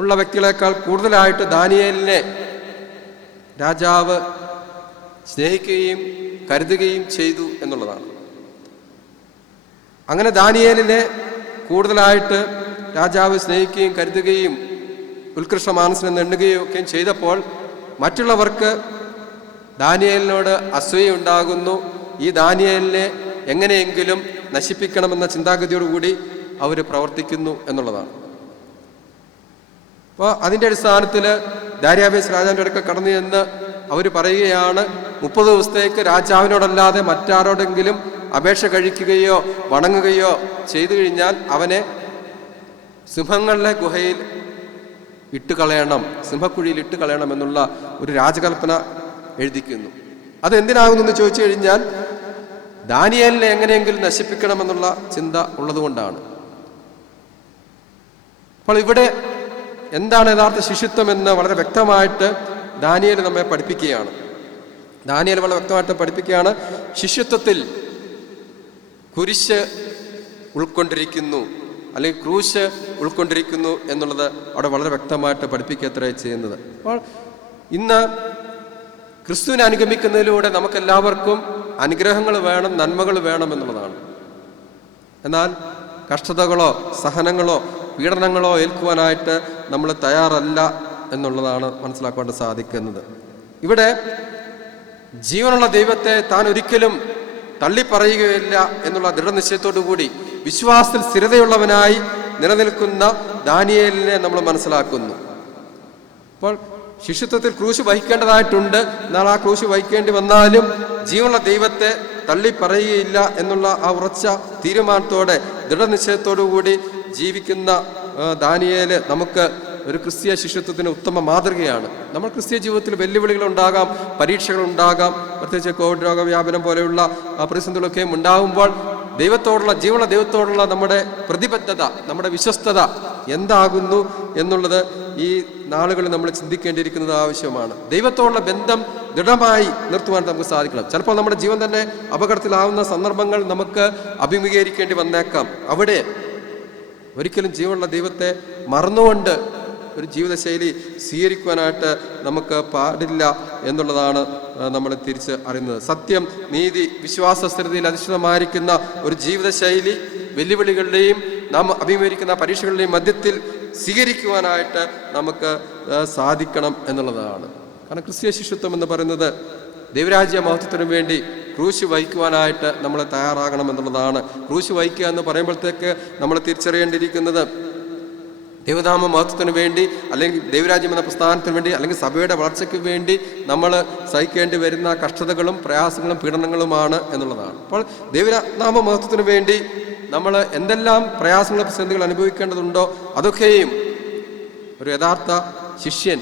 ഉള്ള വ്യക്തികളെക്കാൾ കൂടുതലായിട്ട് ദാനിയേലിനെ രാജാവ് സ്നേഹിക്കുകയും കരുതുകയും ചെയ്തു എന്നുള്ളതാണ്. അങ്ങനെ ദാനിയേലിനെ കൂടുതലായിട്ട് രാജാവ് സ്നേഹിക്കുകയും കരുതുകയും ഉത്കൃഷ്ട മാനസനെന്ന് എണ്ണുകയും ഒക്കെ ചെയ്തപ്പോൾ മറ്റുള്ളവർക്ക് ദാനിയേലിനോട് അസൂയുണ്ടാകുന്നു. ഈ ദാനിയേലിനെ എങ്ങനെയെങ്കിലും നശിപ്പിക്കണമെന്ന ചിന്താഗതിയോടുകൂടി അവർ പ്രവർത്തിക്കുന്നു എന്നുള്ളതാണ്. അപ്പോൾ അതിൻ്റെ അടിസ്ഥാനത്തിൽ ദാര്യാവേശ് രാജാവിൻ്റെ അടുക്കൽ കടന്നു ചെന്ന് അവർ പറയുകയാണ്, 30 ദിവസത്തേക്ക് രാജാവിനോടല്ലാതെ മറ്റാരോടെങ്കിലും അപേക്ഷ കഴിക്കുകയോ വണങ്ങുകയോ ചെയ്തു കഴിഞ്ഞാൽ അവനെ സിംഹങ്ങളുടെ ഗുഹയിൽ ഇട്ടുകളയണം, സിംഹക്കുഴിയിൽ ഇട്ടുകളയണം എന്നുള്ള ഒരു രാജകൽപ്പന എഴുതിക്കുന്നു. അതെന്തിനാകുന്നെന്ന് ചോദിച്ചു കഴിഞ്ഞാൽ ദാനിയേലിനെ എങ്ങനെയെങ്കിലും നശിപ്പിക്കണമെന്നുള്ള ചിന്ത ഉള്ളതുകൊണ്ടാണ്. അപ്പോൾ ഇവിടെ എന്താണ് യഥാർത്ഥ ശിഷ്യത്വം എന്ന് വളരെ വ്യക്തമായിട്ട് ദാനിയേൽ നമ്മെ പഠിപ്പിക്കുകയാണ്. ദാനിയേൽ വളരെ വ്യക്തമായിട്ട് പഠിപ്പിക്കുകയാണ്. ശിഷ്യത്വത്തിൽ കുരിശ് ഉൾക്കൊണ്ടിരിക്കുന്നു, അല്ലെങ്കിൽ ക്രൂശ് ഉൾക്കൊണ്ടിരിക്കുന്നു എന്നുള്ളത് അവിടെ വളരെ വ്യക്തമായിട്ട് പഠിപ്പിക്കത്രേ ചെയ്യുന്നത്. അപ്പോൾ ഇന്ന് ക്രിസ്തുവിനെ അനുഗമിക്കുന്നതിലൂടെ നമുക്കെല്ലാവർക്കും അനുഗ്രഹങ്ങൾ വേണം, നന്മകൾ വേണം എന്നുള്ളതാണ്. എന്നാൽ കഷ്ടതകളോ സഹനങ്ങളോ പീഡനങ്ങളോ ഏൽക്കുവാനായിട്ട് നമ്മൾ തയ്യാറല്ല എന്നുള്ളതാണ് മനസ്സിലാക്കാൻ സാധിക്കുന്നത്. ഇവിടെ ജീവനുള്ള ദൈവത്തെ താൻ ഒരിക്കലും തള്ളിപ്പറയുകയില്ല എന്നുള്ള ദൃഢനിശ്ചയത്തോടു കൂടി വിശ്വാസത്തിൽ സ്ഥിരതയുള്ളവനായി നിലനിൽക്കുന്ന ദാനിയേലിനെ നമ്മൾ മനസ്സിലാക്കുന്നു. അപ്പോൾ ശിഷ്യത്വത്തിൽ ക്രൂശ് വഹിക്കേണ്ടതായിട്ടുണ്ട്. എന്നാൽ ആ ക്രൂശ് വഹിക്കേണ്ടി വന്നാലും ജീവനുള്ള ദൈവത്തെ തള്ളിപ്പറയുകയില്ല എന്നുള്ള ആ ഉറച്ച തീരുമാനത്തോടെ ദൃഢനിശ്ചയത്തോടു കൂടി ജീവിക്കുന്ന ദാനിയേല് നമുക്ക് ഒരു ക്രിസ്തീയ ശിഷ്യത്വത്തിന് ഉത്തമ മാതൃകയാണ്. നമ്മൾ ക്രിസ്തീയ ജീവിതത്തിൽ വെല്ലുവിളികളുണ്ടാകാം, പരീക്ഷകളുണ്ടാകാം, പ്രത്യേകിച്ച് കോവിഡ് രോഗവ്യാപനം പോലെയുള്ള പ്രതിസന്ധികളൊക്കെ ഉണ്ടാകുമ്പോൾ ജീവനുള്ള ദൈവത്തോടുള്ള നമ്മുടെ പ്രതിബദ്ധത, നമ്മുടെ വിശ്വസ്തത എന്താകുന്നു എന്നുള്ളത് ഈ നാളുകളിൽ നമ്മൾ ചിന്തിക്കേണ്ടിയിരിക്കുന്നത് ആവശ്യമാണ്. ദൈവത്തോടുള്ള ബന്ധം ദൃഢമായി നിർത്തുവാൻ നമുക്ക് സാധിക്കണം. ചിലപ്പോൾ നമ്മുടെ ജീവൻ തന്നെ അപകടത്തിലാവുന്ന സന്ദർഭങ്ങൾ നമുക്ക് അഭിമുഖീകരിക്കേണ്ടി വന്നേക്കാം. അവിടെ ഒരിക്കലും ജീവനുള്ള ദൈവത്തെ മറന്നുകൊണ്ട് ഒരു ജീവിതശൈലി സ്വീകരിക്കുവാനായിട്ട് നമുക്ക് പാടില്ല എന്നുള്ളതാണ് നമ്മൾ തിരിച്ച് അറിയുന്നത്. സത്യം, നീതി, വിശ്വാസ സ്ഥിരതയിൽ അധിഷ്ഠിതമായിരിക്കുന്ന ഒരു ജീവിതശൈലി വെല്ലുവിളികളുടെയും നാം അഭിമുഖീകരിക്കുന്ന പരീക്ഷകളുടെയും മധ്യത്തിൽ സ്വീകരിക്കുവാനായിട്ട് നമുക്ക് സാധിക്കണം എന്നുള്ളതാണ്. കാരണം ക്രിസ്തീയ ശിഷ്യത്വം എന്ന് പറയുന്നത് ദൈവരാജ്യ മഹത്വത്തിനു വേണ്ടി ക്രൂശ് വഹിക്കുവാനായിട്ട് നമ്മൾ തയ്യാറാകണം എന്നുള്ളതാണ്. ക്രൂശ് വഹിക്കുക എന്ന് പറയുമ്പോഴത്തേക്ക് നമ്മൾ തിരിച്ചറിയേണ്ടിയിരിക്കുന്നത് ദൈവനാമ മഹത്വത്തിന് വേണ്ടി, അല്ലെങ്കിൽ ദൈവരാജ്യം എന്ന പ്രസ്ഥാനത്തിന് വേണ്ടി, അല്ലെങ്കിൽ സഭയുടെ വളർച്ചയ്ക്ക് വേണ്ടി നമ്മൾ സഹിക്കേണ്ടി വരുന്ന കഷ്ടതകളും പ്രയാസങ്ങളും പീഡനങ്ങളുമാണ് എന്നുള്ളതാണ്. അപ്പോൾ ദൈവനാമ മഹത്വത്തിന് വേണ്ടി നമ്മൾ എന്തെല്ലാം പ്രയാസങ്ങളും പ്രതിസന്ധികൾ അനുഭവിക്കേണ്ടതുണ്ടോ അതൊക്കെയും ഒരു യഥാർത്ഥ ശിഷ്യൻ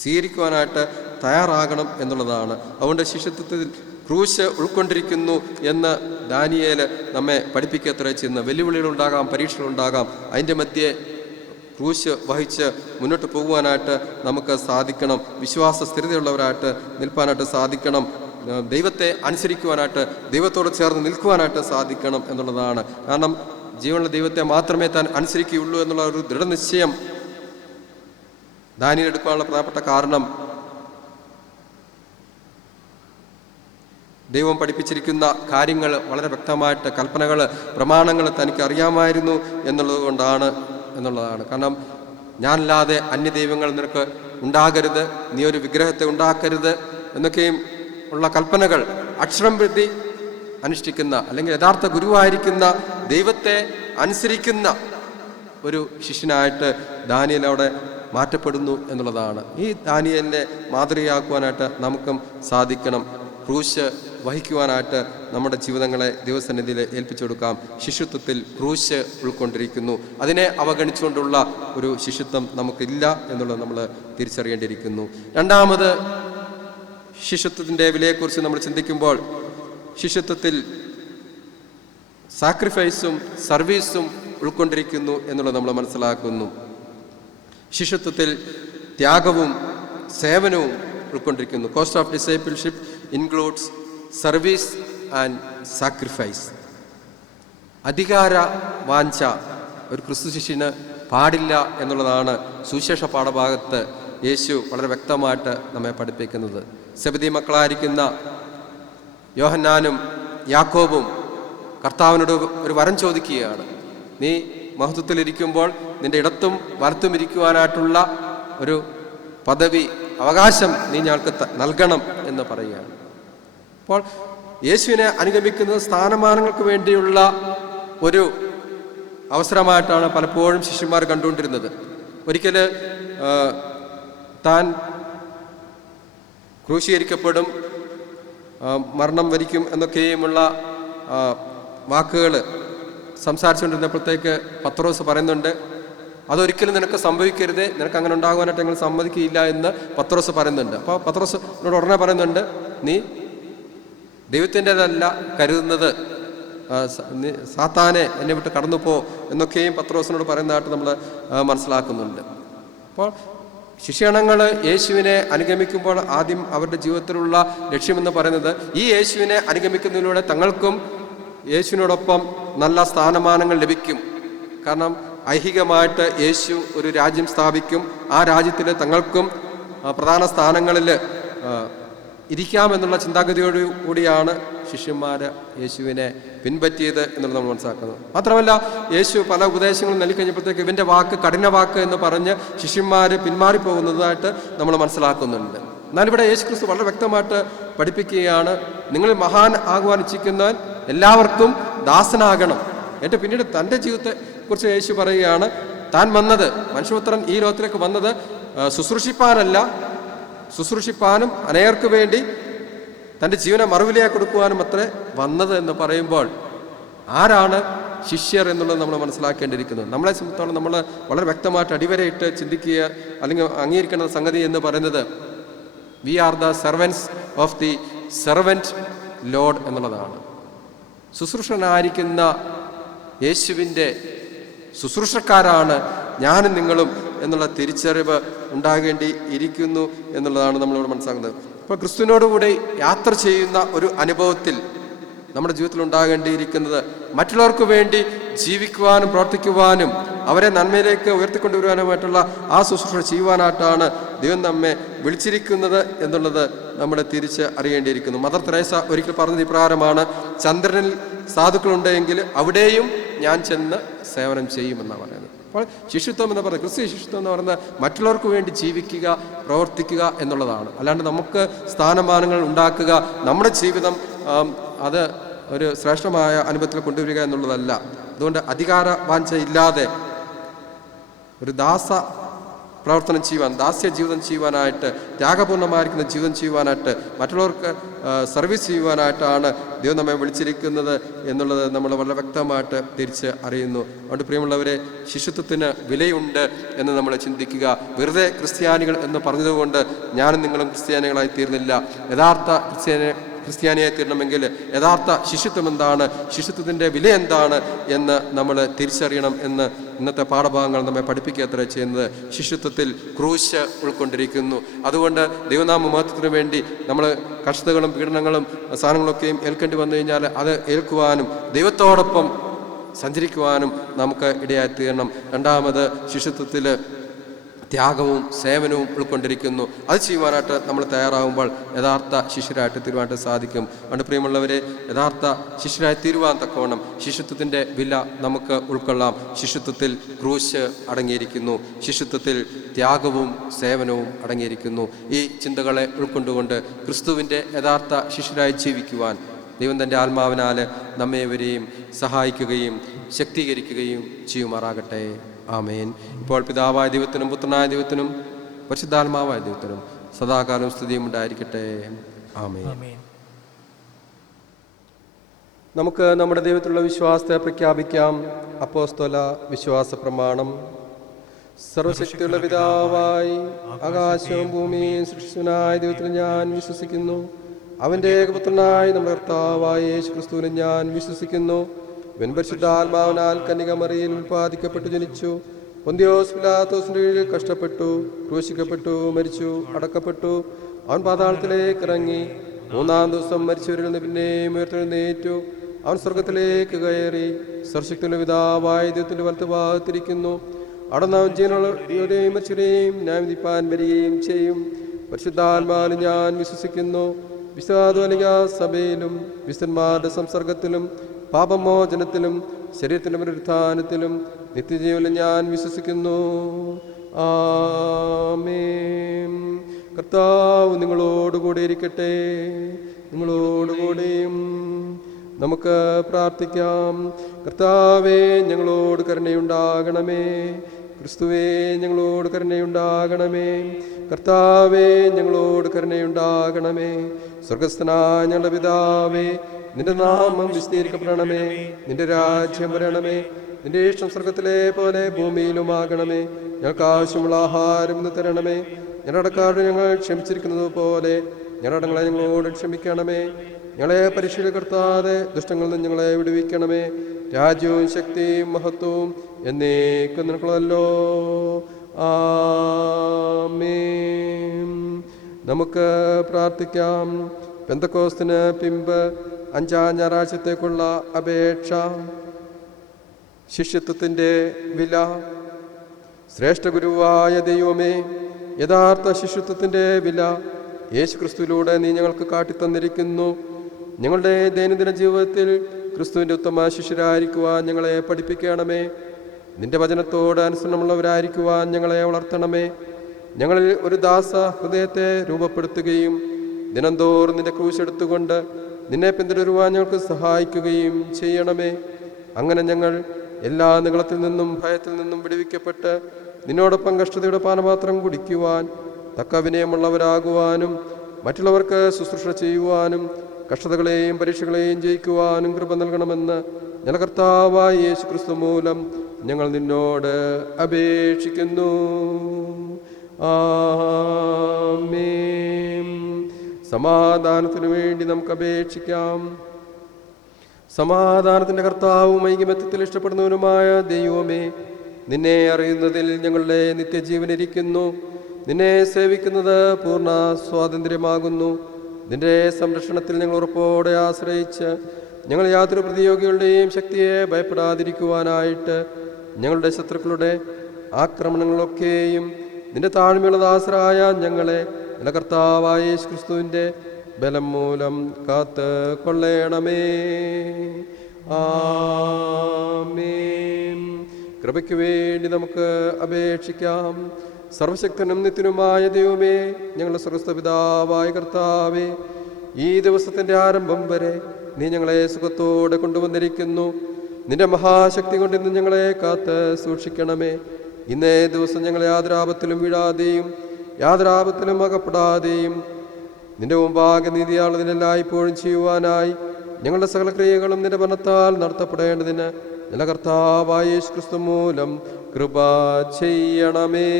സ്വീകരിക്കുവാനായിട്ട് തയ്യാറാകണം എന്നുള്ളതാണ്. അതുകൊണ്ട് ശിഷ്യത്വത്തിൽ ക്രൂശ് ഉൾക്കൊണ്ടിരിക്കുന്നു എന്ന് ദാനിയേല് നമ്മെ പഠിപ്പിക്കത്ര ചെയ്യുന്ന വെല്ലുവിളികളുണ്ടാകാം, പരീക്ഷകളുണ്ടാകാം. അതിൻ്റെ മധ്യേ ക്രൂശ് വഹിച്ച് മുന്നോട്ട് പോകുവാനായിട്ട് നമുക്ക് സാധിക്കണം. വിശ്വാസ സ്ഥിരതയുള്ളവരായിട്ട് നിൽപ്പാനായിട്ട് സാധിക്കണം. ദൈവത്തെ അനുസരിക്കുവാനായിട്ട്, ദൈവത്തോട് ചേർന്ന് നിൽക്കുവാനായിട്ട് സാധിക്കണം എന്നുള്ളതാണ്. കാരണം ജീവനുള്ള ദൈവത്തെ മാത്രമേ താൻ അനുസരിക്കുകയുള്ളൂ എന്നുള്ള ഒരു ദൃഢനിശ്ചയം ദാനിയേൽ എടുക്കാനുള്ള പ്രധാനപ്പെട്ട കാരണം ദൈവം പഠിപ്പിച്ചിരിക്കുന്ന കാര്യങ്ങൾ വളരെ വ്യക്തമായിട്ട്, കൽപ്പനകൾ, പ്രമാണങ്ങൾ തനിക്ക് അറിയാമായിരുന്നു എന്നുള്ളതാണ്. കാരണം ഞാനല്ലാതെ അന്യദൈവങ്ങൾ നിനക്ക് ഉണ്ടാകരുത്, നീ ഒരു വിഗ്രഹത്തെ ഉണ്ടാക്കരുത്, എന്നൊക്കെയും ഉള്ള കൽപ്പനകൾ അക്ഷരം പ്രതി അനുഷ്ഠിക്കുന്ന അല്ലെങ്കിൽ യഥാർത്ഥ ഗുരുവായിരിക്കുന്ന ദൈവത്തെ അനുസരിക്കുന്ന ഒരു ശിഷ്യനായിട്ട് ദാനിയേൽ അവിടെ മാറ്റപ്പെടുന്നു എന്നുള്ളതാണ്. ഈ ദാനിയേലിനെ മാതൃകയാക്കുവാനായിട്ട് നമുക്കും സാധിക്കണം. ക്രൂശ് വഹിക്കുവാനായിട്ട് നമ്മുടെ ജീവിതങ്ങളെ ദൈവസന്നിധിയിൽ ഏൽപ്പിച്ചു കൊടുക്കാം. ശിഷ്യത്വത്തിൽ ക്രൂശ് ഉൾക്കൊണ്ടിരിക്കുന്നു. അതിനെ അവഗണിച്ചുകൊണ്ടുള്ള ഒരു ശിഷ്യത്വം നമുക്കില്ല എന്നുള്ളത് നമ്മൾ തിരിച്ചറിയേണ്ടിയിരിക്കുന്നു. രണ്ടാമത്, ശിഷ്യത്വത്തിൻ്റെ വിലയെക്കുറിച്ച് നമ്മൾ ചിന്തിക്കുമ്പോൾ ശിഷ്യത്വത്തിൽ സാക്രിഫൈസും സർവീസും ഉൾക്കൊണ്ടിരിക്കുന്നു എന്നുള്ളത് നമ്മൾ മനസ്സിലാക്കുന്നു. ശിഷ്യത്വത്തിൽ ത്യാഗവും സേവനവും ഉൾക്കൊണ്ടിരിക്കുന്നു. Cost of discipleship includes service and sacrifice. അധികാര വാഞ്ച ഒരു ക്രിസ്തു ശിഷ്യന് പാടില്ല എന്നുള്ളതാണ് സുവിശേഷ പാഠഭാഗത്ത് യേശു വളരെ വ്യക്തമായിട്ട് നമ്മെ പഠിപ്പിക്കുന്നത്. സെബദി മക്കളായിരിക്കുന്ന യോഹന്നാനും യാക്കോബും കർത്താവിനോട് ഒരു വരം ചോദിക്കുകയാണ്. നീ മഹത്വത്തിലിരിക്കുമ്പോൾ നിന്റെ ഇടത്തും വലത്തും ഇരിക്കുവാനായിട്ടുള്ള ഒരു പദവി, അവകാശം നീ ഞങ്ങൾക്ക് നൽകണം എന്ന് പറയുകയാണ്. അപ്പോൾ യേശുവിനെ അനുഗമിക്കുന്നത് സ്ഥാനമാനങ്ങൾക്ക് വേണ്ടിയുള്ള ഒരു അവസരമായിട്ടാണ് പലപ്പോഴും ശിഷ്യന്മാർ കണ്ടുകൊണ്ടിരുന്നത്. ഒരിക്കൽ താൻ ക്രൂശീകരിക്കപ്പെടും, മരണം വരിക്കും എന്നൊക്കെയുമുള്ള വാക്കുകൾ സംസാരിച്ചുകൊണ്ടിരുന്നപ്പോഴത്തേക്ക് പത്രോസ് പറയുന്നുണ്ട്, അതൊരിക്കലും നിനക്ക് സംഭവിക്കരുതേ, നിനക്ക് അങ്ങനെ ഉണ്ടാകുവാനായിട്ട് ഞങ്ങൾ സമ്മതിക്കില്ല എന്ന് പത്രോസ് പറയുന്നുണ്ട്. അപ്പോൾ പത്രോസിനോട് ഉടനെ പറയുന്നുണ്ട്, നീ ദൈവത്തിൻ്റെതല്ല കരുതുന്നത്, സാത്താനെ എന്നെ വിട്ട് കടന്നു പോ എന്നൊക്കെയും പത്രോസിനോട് പറയുന്നതായിട്ട് നമ്മൾ മനസ്സിലാക്കുന്നുണ്ട്. അപ്പോൾ ശിഷ്യഗണങ്ങൾ യേശുവിനെ അനുഗമിക്കുമ്പോൾ ആദ്യം അവരുടെ ജീവിതത്തിലുള്ള ലക്ഷ്യമെന്ന് പറയുന്നത് ഈ യേശുവിനെ അനുഗമിക്കുന്നതിലൂടെ തങ്ങൾക്കും യേശുവിനോടൊപ്പം നല്ല സ്ഥാനമാനങ്ങൾ ലഭിക്കും. കാരണം ഐഹികമായിട്ട് യേശു ഒരു രാജ്യം സ്ഥാപിക്കും, ആ രാജ്യത്തിൽ തങ്ങൾക്കും പ്രധാന സ്ഥാനങ്ങളിൽ ഇരിക്കാമെന്നുള്ള ചിന്താഗതിയോടു കൂടിയാണ് ശിഷ്യന്മാർ യേശുവിനെ പിൻപറ്റിയത് എന്നുള്ളത് നമ്മൾ മനസ്സിലാക്കുന്നത്. മാത്രമല്ല യേശു പല ഉപദേശങ്ങളും നൽകിക്കഴിഞ്ഞപ്പോഴത്തേക്ക് ഇവൻ്റെ വാക്ക് കഠിന വാക്ക് എന്ന് പറഞ്ഞ് ശിഷ്യന്മാർ പിന്മാറിപ്പോകുന്നതായിട്ട് നമ്മൾ മനസ്സിലാക്കുന്നുണ്ട്. എന്നാൽ ഇവിടെ യേശു ക്രിസ്തു വളരെ വ്യക്തമായിട്ട് പഠിപ്പിക്കുകയാണ്, നിങ്ങൾ മഹാൻ ആകുവാൻ ഇച്ഛിക്കുന്നവൻ എല്ലാവർക്കും ദാസനാകണം. എന്നിട്ട് പിന്നീട് തൻ്റെ ജീവിതത്തെ കുറിച്ച് യേശു പറയുകയാണ്, താൻ വന്നത്, മനുഷ്യപുത്രൻ ഈ ലോകത്തിലേക്ക് വന്നത് ശുശ്രൂഷിപ്പാനല്ല, ശുശ്രൂഷിപ്പാനും അനേകർക്ക് വേണ്ടി തൻ്റെ ജീവനെ മറുവിലയായി കൊടുക്കുവാനും അത്രേ വന്നത് എന്ന് പറയുമ്പോൾ ആരാണ് ശിഷ്യർ എന്നുള്ളത് നമ്മൾ മനസ്സിലാക്കേണ്ടിയിരിക്കുന്നത്. നമ്മളെ സംബന്ധിച്ചോളം നമ്മൾ വളരെ വ്യക്തമായിട്ട് അടിവരയിട്ട് ചിന്തിക്കുക അല്ലെങ്കിൽ അംഗീകരിക്കേണ്ട സംഗതി എന്ന് പറയുന്നത് we are the servants of the servant lord എന്നുള്ളതാണ്. ശുശ്രൂഷനായിരിക്കുന്ന യേശുവിൻ്റെ ശുശ്രൂഷക്കാരാണ് ഞാനും നിങ്ങളും എന്നുള്ള തിരിച്ചറിവ് ഉണ്ടാകേണ്ടി ഇരിക്കുന്നു എന്നുള്ളതാണ് നമ്മളിവിടെ മനസ്സിലാക്കുന്നത്. അപ്പോൾ ക്രിസ്തുവിനോടുകൂടി യാത്ര ചെയ്യുന്ന ഒരു അനുഭവത്തിൽ നമ്മുടെ ജീവിതത്തിൽ ഉണ്ടാകേണ്ടിയിരിക്കുന്നത് മറ്റുള്ളവർക്ക് വേണ്ടി ജീവിക്കുവാനും പ്രവർത്തിക്കുവാനും അവരെ നന്മയിലേക്ക് ഉയർത്തിക്കൊണ്ടുവരുവാനുമായിട്ടുള്ള ആ ശുശ്രൂഷ ചെയ്യുവാനായിട്ടാണ് ദൈവം നമ്മെ വിളിച്ചിരിക്കുന്നത് എന്നുള്ളത് നമ്മൾ തിരിച്ച് അറിയേണ്ടിയിരിക്കുന്നു. മദർ തെരേസ ഒരിക്കൽ പറഞ്ഞത് ഇപ്രകാരമാണ്, ചന്ദ്രനിൽ സാധുക്കളുണ്ടെങ്കിൽ അവിടെയും ഞാൻ ചെന്ന് സേവനം ചെയ്യുമെന്നാണ് പറയുന്നത്. അപ്പോൾ ശിഷ്യത്വം എന്ന് പറയുന്നത്, ക്രിസ്തീയ ശിഷ്യത്വം എന്ന് പറയുന്നത് മറ്റുള്ളവർക്ക് വേണ്ടി ജീവിക്കുക, പ്രവർത്തിക്കുക എന്നുള്ളതാണ്. അല്ലാണ്ട് നമുക്ക് സ്ഥാനമാനങ്ങൾ ഉണ്ടാക്കുക, നമ്മുടെ ജീവിതം അത് ഒരു ശ്രേഷ്ഠമായ അനുഭവത്തിൽ കൊണ്ടുവരിക എന്നുള്ളതല്ല. അതുകൊണ്ട് അധികാര വാഞ്ച ഇല്ലാതെ ഒരു ദാസ പ്രവർത്തനം ചെയ്യുവാൻ, ദാസ്യ ജീവിതം ചെയ്യുവാനായിട്ട്, ത്യാഗപൂർണ്ണമായിരിക്കുന്ന ജീവിതം ചെയ്യുവാനായിട്ട്, മറ്റുള്ളവർക്ക് സർവീസ് ചെയ്യുവാനായിട്ടാണ് ദൈവം നമ്മെ വിളിച്ചിരിക്കുന്നത് എന്നുള്ളത് നമ്മൾ വളരെ വ്യക്തമായിട്ട് തിരിച്ച് അറിയുന്നു. അതുകൊണ്ട് പ്രിയമുള്ളവരെ, ശിഷ്യത്വത്തിന് വിലയുണ്ട് എന്ന് നമ്മൾ ചിന്തിക്കുക. വെറുതെ ക്രിസ്ത്യാനികൾ എന്ന് പറഞ്ഞതുകൊണ്ട് ഞാനും നിങ്ങളും ക്രിസ്ത്യാനികളായി തീർന്നില്ല. യഥാർത്ഥ ക്രിസ്ത്യാനിയായി തീരണമെങ്കിൽ യഥാർത്ഥ ശിഷ്യത്വം എന്താണ്, ശിഷ്യത്വത്തിൻ്റെ വില എന്താണ് എന്ന് നമ്മൾ തിരിച്ചറിയണം എന്ന് ഇന്നത്തെ പാഠഭാഗങ്ങൾ നമ്മെ പഠിപ്പിക്കുക ചെയ്യുന്നത്. ശിഷ്യത്വത്തിൽ ക്രൂശ് ഉൾക്കൊണ്ടിരിക്കുന്നു. അതുകൊണ്ട് ദൈവനാമ മഹത്വത്തിന് വേണ്ടി നമ്മൾ കഷ്ടതകളും പീഡനങ്ങളും സാധനങ്ങളൊക്കെയും ഏൽക്കേണ്ടി വന്നു കഴിഞ്ഞാൽ അത് ഏൽക്കുവാനും ദൈവത്തോടൊപ്പം സഞ്ചരിക്കുവാനും നമുക്ക് ഇടയായി തീരണം. രണ്ടാമത്, ശിഷ്യത്വത്തിൽ ത്യാഗവും സേവനവും ഉൾക്കൊണ്ടിരിക്കുന്നു. അത് ചെയ്യുവാനായിട്ട് നമ്മൾ തയ്യാറാകുമ്പോൾ യഥാർത്ഥ ശിഷ്യരായിട്ട് തീരുവാനായിട്ട് സാധിക്കും. അതുകൊണ്ട് പ്രിയമുള്ളവരെ, യഥാർത്ഥ ശിഷ്യരായി തീരുവാൻ തക്കവണ്ണം ശിഷ്യത്വത്തിൻ്റെ വില നമുക്ക് ഉൾക്കൊള്ളാം. ശിഷ്യത്വത്തിൽ ക്രൂശ് അടങ്ങിയിരിക്കുന്നു, ശിഷ്യത്വത്തിൽ ത്യാഗവും സേവനവും അടങ്ങിയിരിക്കുന്നു. ഈ ചിന്തകളെ ഉൾക്കൊണ്ടുകൊണ്ട് ക്രിസ്തുവിൻ്റെ യഥാർത്ഥ ശിഷ്യരായി ജീവിക്കുവാൻ ദൈവം തൻ്റെ ആത്മാവിനാൽ നമ്മേവരെയും സഹായിക്കുകയും ശക്തീകരിക്കുകയും ചെയ്യുമാറാകട്ടെ. ആമേൻ. ഇപ്പോൾ പിതാവായ ദൈവത്തിനും പുത്രനായ ദൈവത്തിനും പരിശുദ്ധാത്മാവായ ദൈവത്തിനും സദാകാലം സ്തുതിയും ഉണ്ടായിരിക്കട്ടെ. ആമേൻ. നമുക്ക് നമ്മുടെ ദൈവത്തിലുള്ള വിശ്വാസത്തെ പ്രഖ്യാപിക്കാം. അപ്പോസ്തല വിശ്വാസ പ്രമാണം. സർവശക്തിയുള്ള പിതാവായി ആകാശവും ഭൂമിയും സൃഷ്ടിച്ചവനായ ദൈവത്തിൽ ഞാൻ വിശ്വസിക്കുന്നു. അവൻ്റെ ഏകപുത്രനായി നമ്മുടെ കർത്താവായ യേശു ക്രിസ്തുവിനെ ഞാൻ വിശ്വസിക്കുന്നു. ഇവൻ പരിശുദ്ധാത്മാവിനാൽ കന്യകമറിയിൽ ഉൽപ്പാദിക്കപ്പെട്ടു ജനിച്ചു. പൊന്തിയോസ് പിലാത്തോസിന്റെ കീഴിൽ കഷ്ടപ്പെട്ടു, ക്രൂശിക്കപ്പെട്ടു, മരിച്ചു, അടക്കപ്പെട്ടു. അവൻ പാതാളത്തിലേക്ക് ഇറങ്ങി. മൂന്നാം ദിവസം മരിച്ചവരിൽ നിന്ന് പിന്നെയും ഉയർത്തെഴുന്നേറ്റു. അവൻ സ്വർഗത്തിലേക്ക് കയറി സർവശക്തിയുള്ള പിതാവായ ദൈവത്തിന്റെ വലത്തുഭാഗത്തിരിക്കുന്നു. അവിടെ അവൻ ജീവനുള്ളവരെയും മരിച്ചവരെയും ന്യായം വിധിപ്പാൻ വരികയും ചെയ്യും. പരിശുദ്ധാത്മാവിൽ ഞാൻ വിശ്വസിക്കുന്നു. വിശ്വാസ സഭയിലും വിശുദ്ധന്മാരുടെ സംസർഗത്തിലും പാപമോചനത്തിലും ശരീരത്തിൻ്റെ പുനരുത്ഥാനത്തിലും നിത്യജീവനിലും ഞാൻ വിശ്വസിക്കുന്നു. ആമേൻ. കർത്താവ് നിങ്ങളോടുകൂടെ ഇരിക്കട്ടെ, നിങ്ങളോടുകൂടെയും. നമുക്ക് പ്രാർത്ഥിക്കാം. കർത്താവേ, ഞങ്ങളോട് കരുണയുണ്ടാകണമേ. ക്രിസ്തുവേ, ഞങ്ങളോട് കരുണയുണ്ടാകണമേ. കർത്താവേ, ഞങ്ങളോട് കരുണയുണ്ടാകണമേ. സ്വർഗസ്ഥനായ ഞങ്ങളുടെ പിതാവേ, നിന്റെ നാമം വിശദീകരിക്കപ്പെടണമേ. നിന്റെ രാജ്യം വരണമേ. നിന്റെ ഇഷ്ടം സ്വർഗത്തിലെ പോലെ ഭൂമിയിലുമാകണമേ. ഞങ്ങൾക്ക് ആവശ്യമുള്ള ആഹാരം ഇന്ന് തരണമേ. ഞങ്ങളുടെ കടക്കാരോട് ഞങ്ങൾ ക്ഷമിച്ചിരിക്കുന്നത് പോലെ ഞങ്ങളുടെ കടങ്ങളെ ഞങ്ങളോട് ക്ഷമിക്കണമേ. ഞങ്ങളെ പരീക്ഷയിൽ കടത്താതെ ദുഷ്ടങ്ങളിൽ നിന്ന് ഞങ്ങളെ വിടുവിക്കണമേ. രാജ്യവും ശക്തിയും മഹത്വവും എന്നേക്കും നിനക്കുള്ളതല്ലോ. ആമേൻ. നമുക്ക് പ്രാർത്ഥിക്കാം. പെന്തക്കോസ്തിന് പിമ്പ് 5-ാം ഞായറാഴ്ചത്തേക്കുള്ള അപേക്ഷ. ശിഷ്യത്വത്തിൻ്റെ വില. ശ്രേഷ്ഠ ഗുരുവായ ദൈവമേ, യഥാർത്ഥ ശിഷ്യത്വത്തിൻ്റെ വില യേശു ക്രിസ്തുവിലൂടെ നീ ഞങ്ങൾക്ക് കാട്ടിത്തന്നിരിക്കുന്നു. ഞങ്ങളുടെ ദൈനംദിന ജീവിതത്തിൽ ക്രിസ്തുവിൻ്റെ ഉത്തമ ശിഷ്യരായിരിക്കുവാൻ ഞങ്ങളെ പഠിപ്പിക്കണമേ. നിന്റെ വചനത്തോട് അനുസരണമുള്ളവരായിരിക്കുവാൻ ഞങ്ങളെ വളർത്തണമേ. ഞങ്ങളിൽ ഒരു ദാസ ഹൃദയത്തെ രൂപപ്പെടുത്തുകയും ദിനംതോറും നിന്റെ ക്രൂശെടുത്തുകൊണ്ട് നിന്നെ പിന്തുടരുവാൻ ഞങ്ങൾക്ക് സഹായിക്കുകയും ചെയ്യണമേ. അങ്ങനെ ഞങ്ങൾ എല്ലാ നിഗളത്തിൽ നിന്നും ഭയത്തിൽ നിന്നും വിടുവിക്കപ്പെട്ട് നിന്നോടൊപ്പം കഷ്ടതയുടെ പാനപാത്രം കുടിക്കുവാൻ തക്ക വിനയമുള്ളവരാകുവാനും മറ്റുള്ളവർക്ക് ശുശ്രൂഷ ചെയ്യുവാനും കഷ്ടതകളെയും പരീക്ഷകളെയും ജയിക്കുവാനും കൃപ നൽകണമെന്ന് ഞങ്ങളുടെ കർത്താവായ യേശു ക്രിസ്തു മൂലം ഞങ്ങൾ നിന്നോട് അപേക്ഷിക്കുന്നു. ആമേൻ. സമാധാനത്തിനു വേണ്ടി നമുക്ക് അപേക്ഷിക്കാം. സമാധാനത്തിൻ്റെ കർത്താവും ഐകമത്യത്തിൽ ഇഷ്ടപ്പെടുന്നവനുമായ ദൈവമേ, നിന്നെ അറിയുന്നതിൽ ഞങ്ങളുടെ നിത്യജീവനിരിക്കുന്നു. നിന്നെ സേവിക്കുന്നത് പൂർണ്ണ സ്വാതന്ത്ര്യമാകുന്നു. നിന്റെ സംരക്ഷണത്തിൽ ഞങ്ങൾ ഉറപ്പോടെ ആശ്രയിച്ച് ഞങ്ങൾ യാതൊരു പ്രതിയോഗികളുടെയും ശക്തിയെ ഭയപ്പെടാതിരിക്കുവാനായിട്ട് ഞങ്ങളുടെ ശത്രുക്കളുടെ ആക്രമണങ്ങളൊക്കെയും നിന്റെ താഴ്മയുള്ള ദാസരായ ഞങ്ങളെ നിന്റെ കർത്താവായ യേശു ക്രിസ്തുവിൻ്റെ ബലം മൂലം കാത്ത് കൊള്ളണമേ. ആമേൻ. കൃപയ്ക്ക് വേണ്ടി നമുക്ക് അപേക്ഷിക്കാം. സർവശക്തനും നിത്യനുമായ ദൈവമേ, ഞങ്ങളുടെ സ്വർഗ്ഗസ്ഥ പിതാവായ കർത്താവേ, ഈ ദിവസത്തിൻ്റെ ആരംഭം വരെ നീ ഞങ്ങളെ സുഖത്തോടെ കൊണ്ടുവന്നിരിക്കുന്നു. നിന്റെ മഹാശക്തി കൊണ്ട് ഇന്ന് ഞങ്ങളെ കാത്ത് സൂക്ഷിക്കണമേ. ഇന്നേ ദിവസം ഞങ്ങളെ യാതൊരാപത്തിലും വീഴാതെയും യാതൊരാപത്തിലും അകപ്പെടാതെയും നിന്റെ മുമ്പാകെ നീതിയാളതിനെല്ലാം ഇപ്പോഴും ചെയ്യുവാനായി ഞങ്ങളുടെ സകല ക്രിയകളും നിന്റെ ഭരണത്താൽ നടത്തപ്പെടേണ്ടതിന് നിന്റെ കർത്താവായ യേശു ക്രിസ്തു മൂലം കൃപ ചെയ്യണമേ.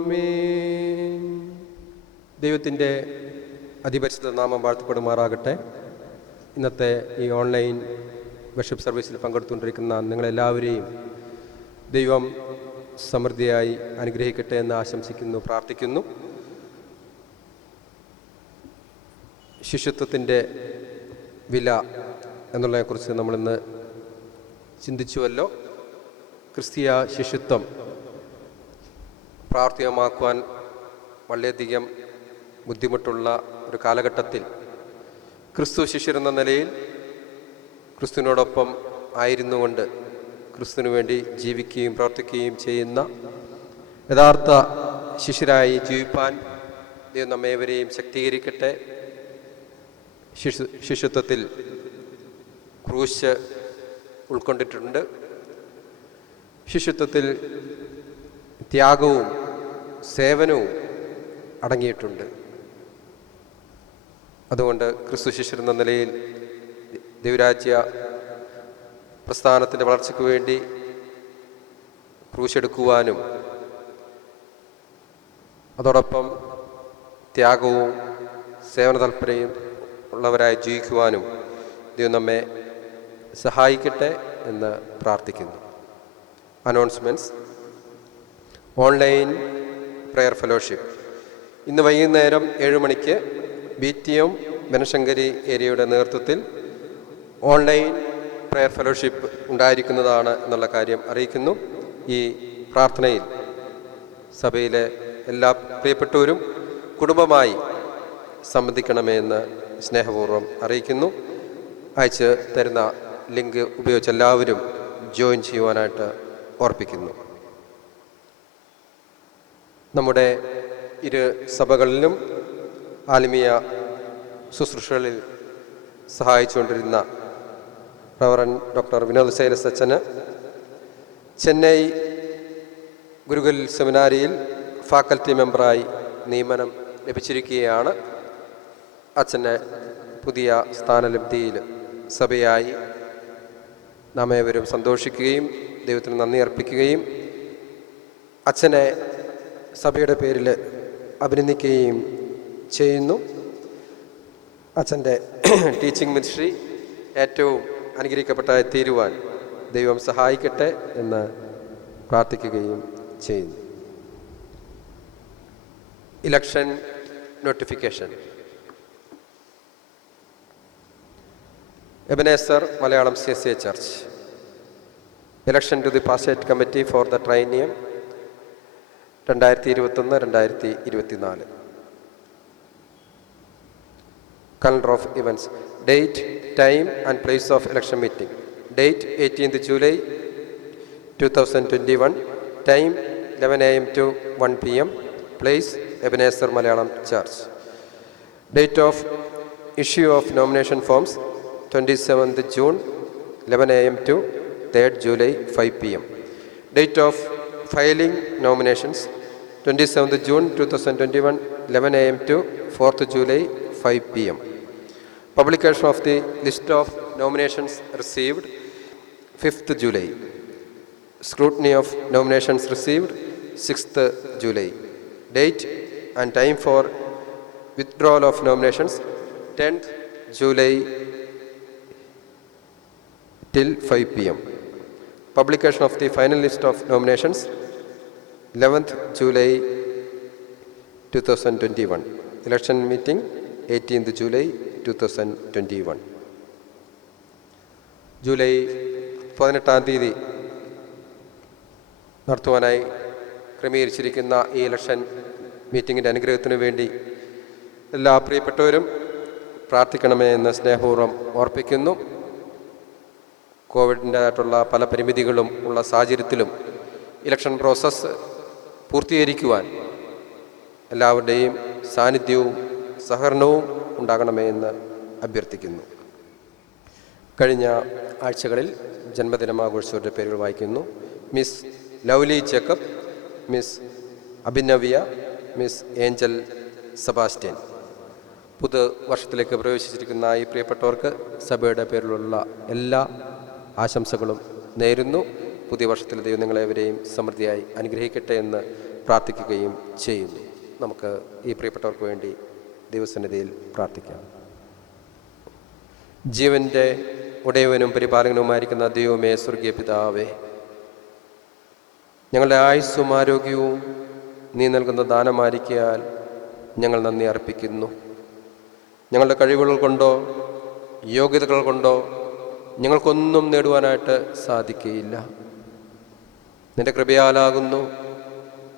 ആമേൻ. ദൈവത്തിൻ്റെ അതിപരിശുദ്ധ നാമം വാഴ്ത്തപ്പെടുമാറാകട്ടെ. ഇന്നത്തെ ഈ ഓൺലൈൻ വർഷിപ്പ് സർവീസിൽ പങ്കെടുത്തുകൊണ്ടിരിക്കുന്ന നിങ്ങളെല്ലാവരെയും ദൈവം സമൃദ്ധിയായി അനുഗ്രഹിക്കട്ടെ എന്ന് ആശംസിക്കുന്നു, പ്രാർത്ഥിക്കുന്നു. ശിഷ്യത്വത്തിൻ്റെ വില എന്നുള്ളതിനെക്കുറിച്ച് നമ്മളിന്ന് ചിന്തിച്ചുവല്ലോ. ക്രിസ്തീയ ശിശുത്വം പ്രാവർത്തികമാക്കുവാൻ വളരെയധികം ബുദ്ധിമുട്ടുള്ള ഒരു കാലഘട്ടത്തിൽ ക്രിസ്തു ശിഷ്യരെന്ന നിലയിൽ ക്രിസ്തുവിനോടൊപ്പം ആയിരുന്നുകൊണ്ട് ക്രിസ്തുവിന് വേണ്ടി ജീവിക്കുകയും പ്രവർത്തിക്കുകയും ചെയ്യുന്ന യഥാർത്ഥ ശിഷ്യരായി ജീവിപ്പാൻ ദൈവം നമ്മേവരെയും ശക്തീകരിക്കട്ടെ. ശിശുത്വത്തിൽ ക്രൂശ് ഉൾക്കൊണ്ടിട്ടുണ്ട്. ശിശുത്വത്തിൽ ത്യാഗവും സേവനവും അടങ്ങിയിട്ടുണ്ട്. അതുകൊണ്ട് ക്രിസ്തു ശിഷ്യരെന്ന നിലയിൽ ദൈവരാജ്യ പ്രസ്ഥാനത്തിൻ്റെ വളർച്ചയ്ക്ക് വേണ്ടി ക്രൂശെടുക്കുവാനും അതോടൊപ്പം ത്യാഗവും സേവന താല്പര്യവും ഉള്ളവരായി ജീവിക്കുവാനും ദൈവം നമ്മെ സഹായിക്കട്ടെ എന്ന് പ്രാർത്ഥിക്കുന്നു. അനൗൺസ്മെൻറ്റ്സ്. ഓൺലൈൻ പ്രെയർ ഫെലോഷിപ്പ് ഇന്ന് വൈകുന്നേരം 7 മണിക്ക് BTM ബനശങ്കരി ഏരിയയുടെ നേതൃത്വത്തിൽ ഓൺലൈൻ പ്രെയർ ഫെലോഷിപ്പ് ഉണ്ടായിരിക്കുന്നതാണ് എന്നുള്ള കാര്യം അറിയിക്കുന്നു. ഈ പ്രാർത്ഥനയിൽ സഭയിലെ എല്ലാ പ്രിയപ്പെട്ടവരും കുടുംബമായി സംബന്ധിക്കണമെന്ന് സ്നേഹപൂർവ്വം അറിയിക്കുന്നു. അയച്ച് തരുന്ന ലിങ്ക് ഉപയോഗിച്ച് എല്ലാവരും ജോയിൻ ചെയ്യുവാനായിട്ട് ഓർപ്പിക്കുന്നു. നമ്മുടെ ഇരു സഭകളിലും ആത്മീയ ശുശ്രൂഷകളിൽ സഹായിച്ചുകൊണ്ടിരുന്ന റവറൻ ഡോക്ടർ വിനോദ് സൈലസ് അച്ഛന് ചെന്നൈ ഗുരുകുൽ സെമിനാരിയിൽ ഫാക്കൽറ്റി മെമ്പറായി നിയമനം ലഭിച്ചിരിക്കുകയാണ്. അച്ഛൻ്റെ പുതിയ സ്ഥാനലബ്ധിയിൽ സഭയായി നാം ഏവരും സന്തോഷിക്കുകയും ദൈവത്തിന് നന്ദി അർപ്പിക്കുകയും അച്ഛനെ സഭയുടെ പേരിൽ അഭിനന്ദിക്കുകയും ചെയ്യുന്നു. അച്ഛൻ്റെ ടീച്ചിങ് മിനിസ്ട്രി ഏറ്റവും അനുഗ്രഹിക്കപ്പെട്ടായി തീരുവാൻ ദൈവം സഹായിക്കട്ടെ എന്ന് പ്രാർത്ഥിക്കുകയും ചെയ്യുന്നു. Election notification. Ebenezer Malayalam CSA church. Election to the pastorate committee for the triennium 2021-2024. Calendar of events. Date, time and place of election meeting. Date 18th July 2021. Time 11 AM to 1 PM. Place Ebenezer Malayalam Church. Date of issue of nomination forms 27th June 11 AM to 3rd July 5 PM. Date of filing nominations 27th June 2021 11 AM to 4th July 5 PM. Publication of the list of nominations received 5th July. Scrutiny of nominations received 6th July. Date and time for withdrawal of nominations 10th July till 5 PM. Publication of the final list of nominations 11th July 2021. Election meeting 18th July 2021. July 18 തീയതി നടത്തുവാനായി ക്രമീകരിച്ചിരിക്കുന്ന ഈ election മീറ്റിങ്ങിൻ്റെ അനുഗ്രഹത്തിനു വേണ്ടി എല്ലാ പ്രിയപ്പെട്ടവരും പ്രാർത്ഥിക്കണമേ എന്ന് സ്നേഹപൂർവ്വം ഓർപ്പിക്കുന്നു. കോവിഡിൻ്റെതായിട്ടുള്ള പല പരിമിതികളും ഉള്ള സാഹചര്യത്തിലും ഇലക്ഷൻ പ്രോസസ്സ് പൂർത്തീകരിക്കുവാൻ എല്ലാവരുടെയും സാന്നിധ്യവും സഹകരണവും ഉണ്ടാകണമേ എന്ന് അഭ്യർത്ഥിക്കുന്നു. കഴിഞ്ഞ ആഴ്ചകളിൽ ജന്മദിനമാഘോഷിച്ചവരുടെ പേരുകൾ വായിക്കുന്നു. Miss Lovely Jacob, Miss Abhinavya, Miss Angel Sebastian. പുതുവർഷത്തിലേക്ക് പ്രവേശിച്ചിരിക്കുന്ന ഈ പ്രിയപ്പെട്ടവർക്ക് സഭയുടെ പേരിലുള്ള എല്ലാ ആശംസകളും നേരുന്നു. പുതിയ വർഷത്തിൽ ദൈവം നിങ്ങളെവരെയും സമൃദ്ധിയായി അനുഗ്രഹിക്കട്ടെ എന്ന് പ്രാർത്ഥിക്കുകയും ചെയ്യുന്നു. നമുക്ക് ഈ പ്രിയപ്പെട്ടവർക്ക് വേണ്ടി ദൈവസന്നിധിയിൽ പ്രാർത്ഥിക്കാം. ജീവൻ്റെ ഉടയവനും പരിപാലകനുമായിരിക്കുന്ന ദൈവമേ, സ്വർഗീയ പിതാവേ, ഞങ്ങളുടെ ആയുസ്സും ആരോഗ്യവും നീ നൽകുന്ന ദാനമായിരിക്കാൻ ഞങ്ങൾ നന്ദി അർപ്പിക്കുന്നു. ഞങ്ങളുടെ കഴിവുകൾ കൊണ്ടോ യോഗ്യതകൾ കൊണ്ടോ ഞങ്ങൾക്കൊന്നും നേടുവാനായിട്ട് സാധിക്കുകയില്ല. നിന്റെ കൃപയാലാകുന്നു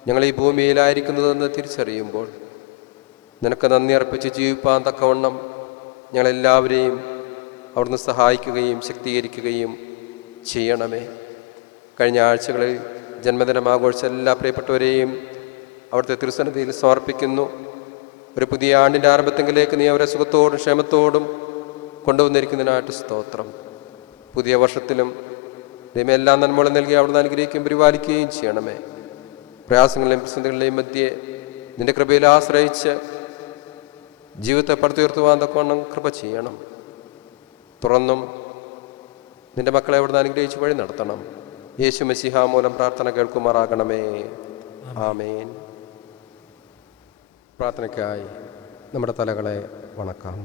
ഞങ്ങൾ ഈ ഭൂമിയിലായിരിക്കുന്നതെന്ന് തിരിച്ചറിയുമ്പോൾ നിനക്ക് നന്ദി അർപ്പിച്ച് ജീവിപ്പാൻ തക്കവണ്ണം ഞങ്ങളെല്ലാവരെയും അവിടുന്ന് സഹായിക്കുകയും ശക്തീകരിക്കുകയും ചെയ്യണമേ. കഴിഞ്ഞ ആഴ്ചകളിൽ ജന്മദിനം ആഘോഷിച്ച എല്ലാ പ്രിയപ്പെട്ടവരെയും അവിടുത്തെ തിരുസന്നിധിയിൽ സമർപ്പിക്കുന്നു. ഒരു പുതിയ ആണ്ടിൻ്റെ ആരംഭത്തെങ്കിലേക്ക് നീ അവരെ സുഖത്തോടും ക്ഷേമത്തോടും കൊണ്ടുവന്നിരിക്കുന്നതിനായിട്ട് സ്തോത്രം. പുതിയ വർഷത്തിലും ദൈവം എല്ലാ നന്മകളും നൽകി അവിടുന്ന് അനുഗ്രഹിക്കുകയും പരിപാലിക്കുകയും ചെയ്യണമേ. പ്രയാസങ്ങളിലെയും പ്രതിസന്ധികളിലെയും മധ്യേ നിന്റെ കൃപയിൽ ആശ്രയിച്ച് ജീവിതത്തെ പടുത്തുയർത്തുവാൻ തക്കവണ്ണം കൃപ ചെയ്യണം. തുറന്നും നിന്റെ മക്കളെ അവിടുന്ന് അനുഗ്രഹിച്ച് വഴി നടത്തണം. യേശു മശിഹ മൂലം പ്രാർത്ഥന കേൾക്കുമാറാകണമേ. ആമേൻ. പ്രാർത്ഥനയ്ക്കായി നമ്മുടെ തലകളെ വണക്കാം.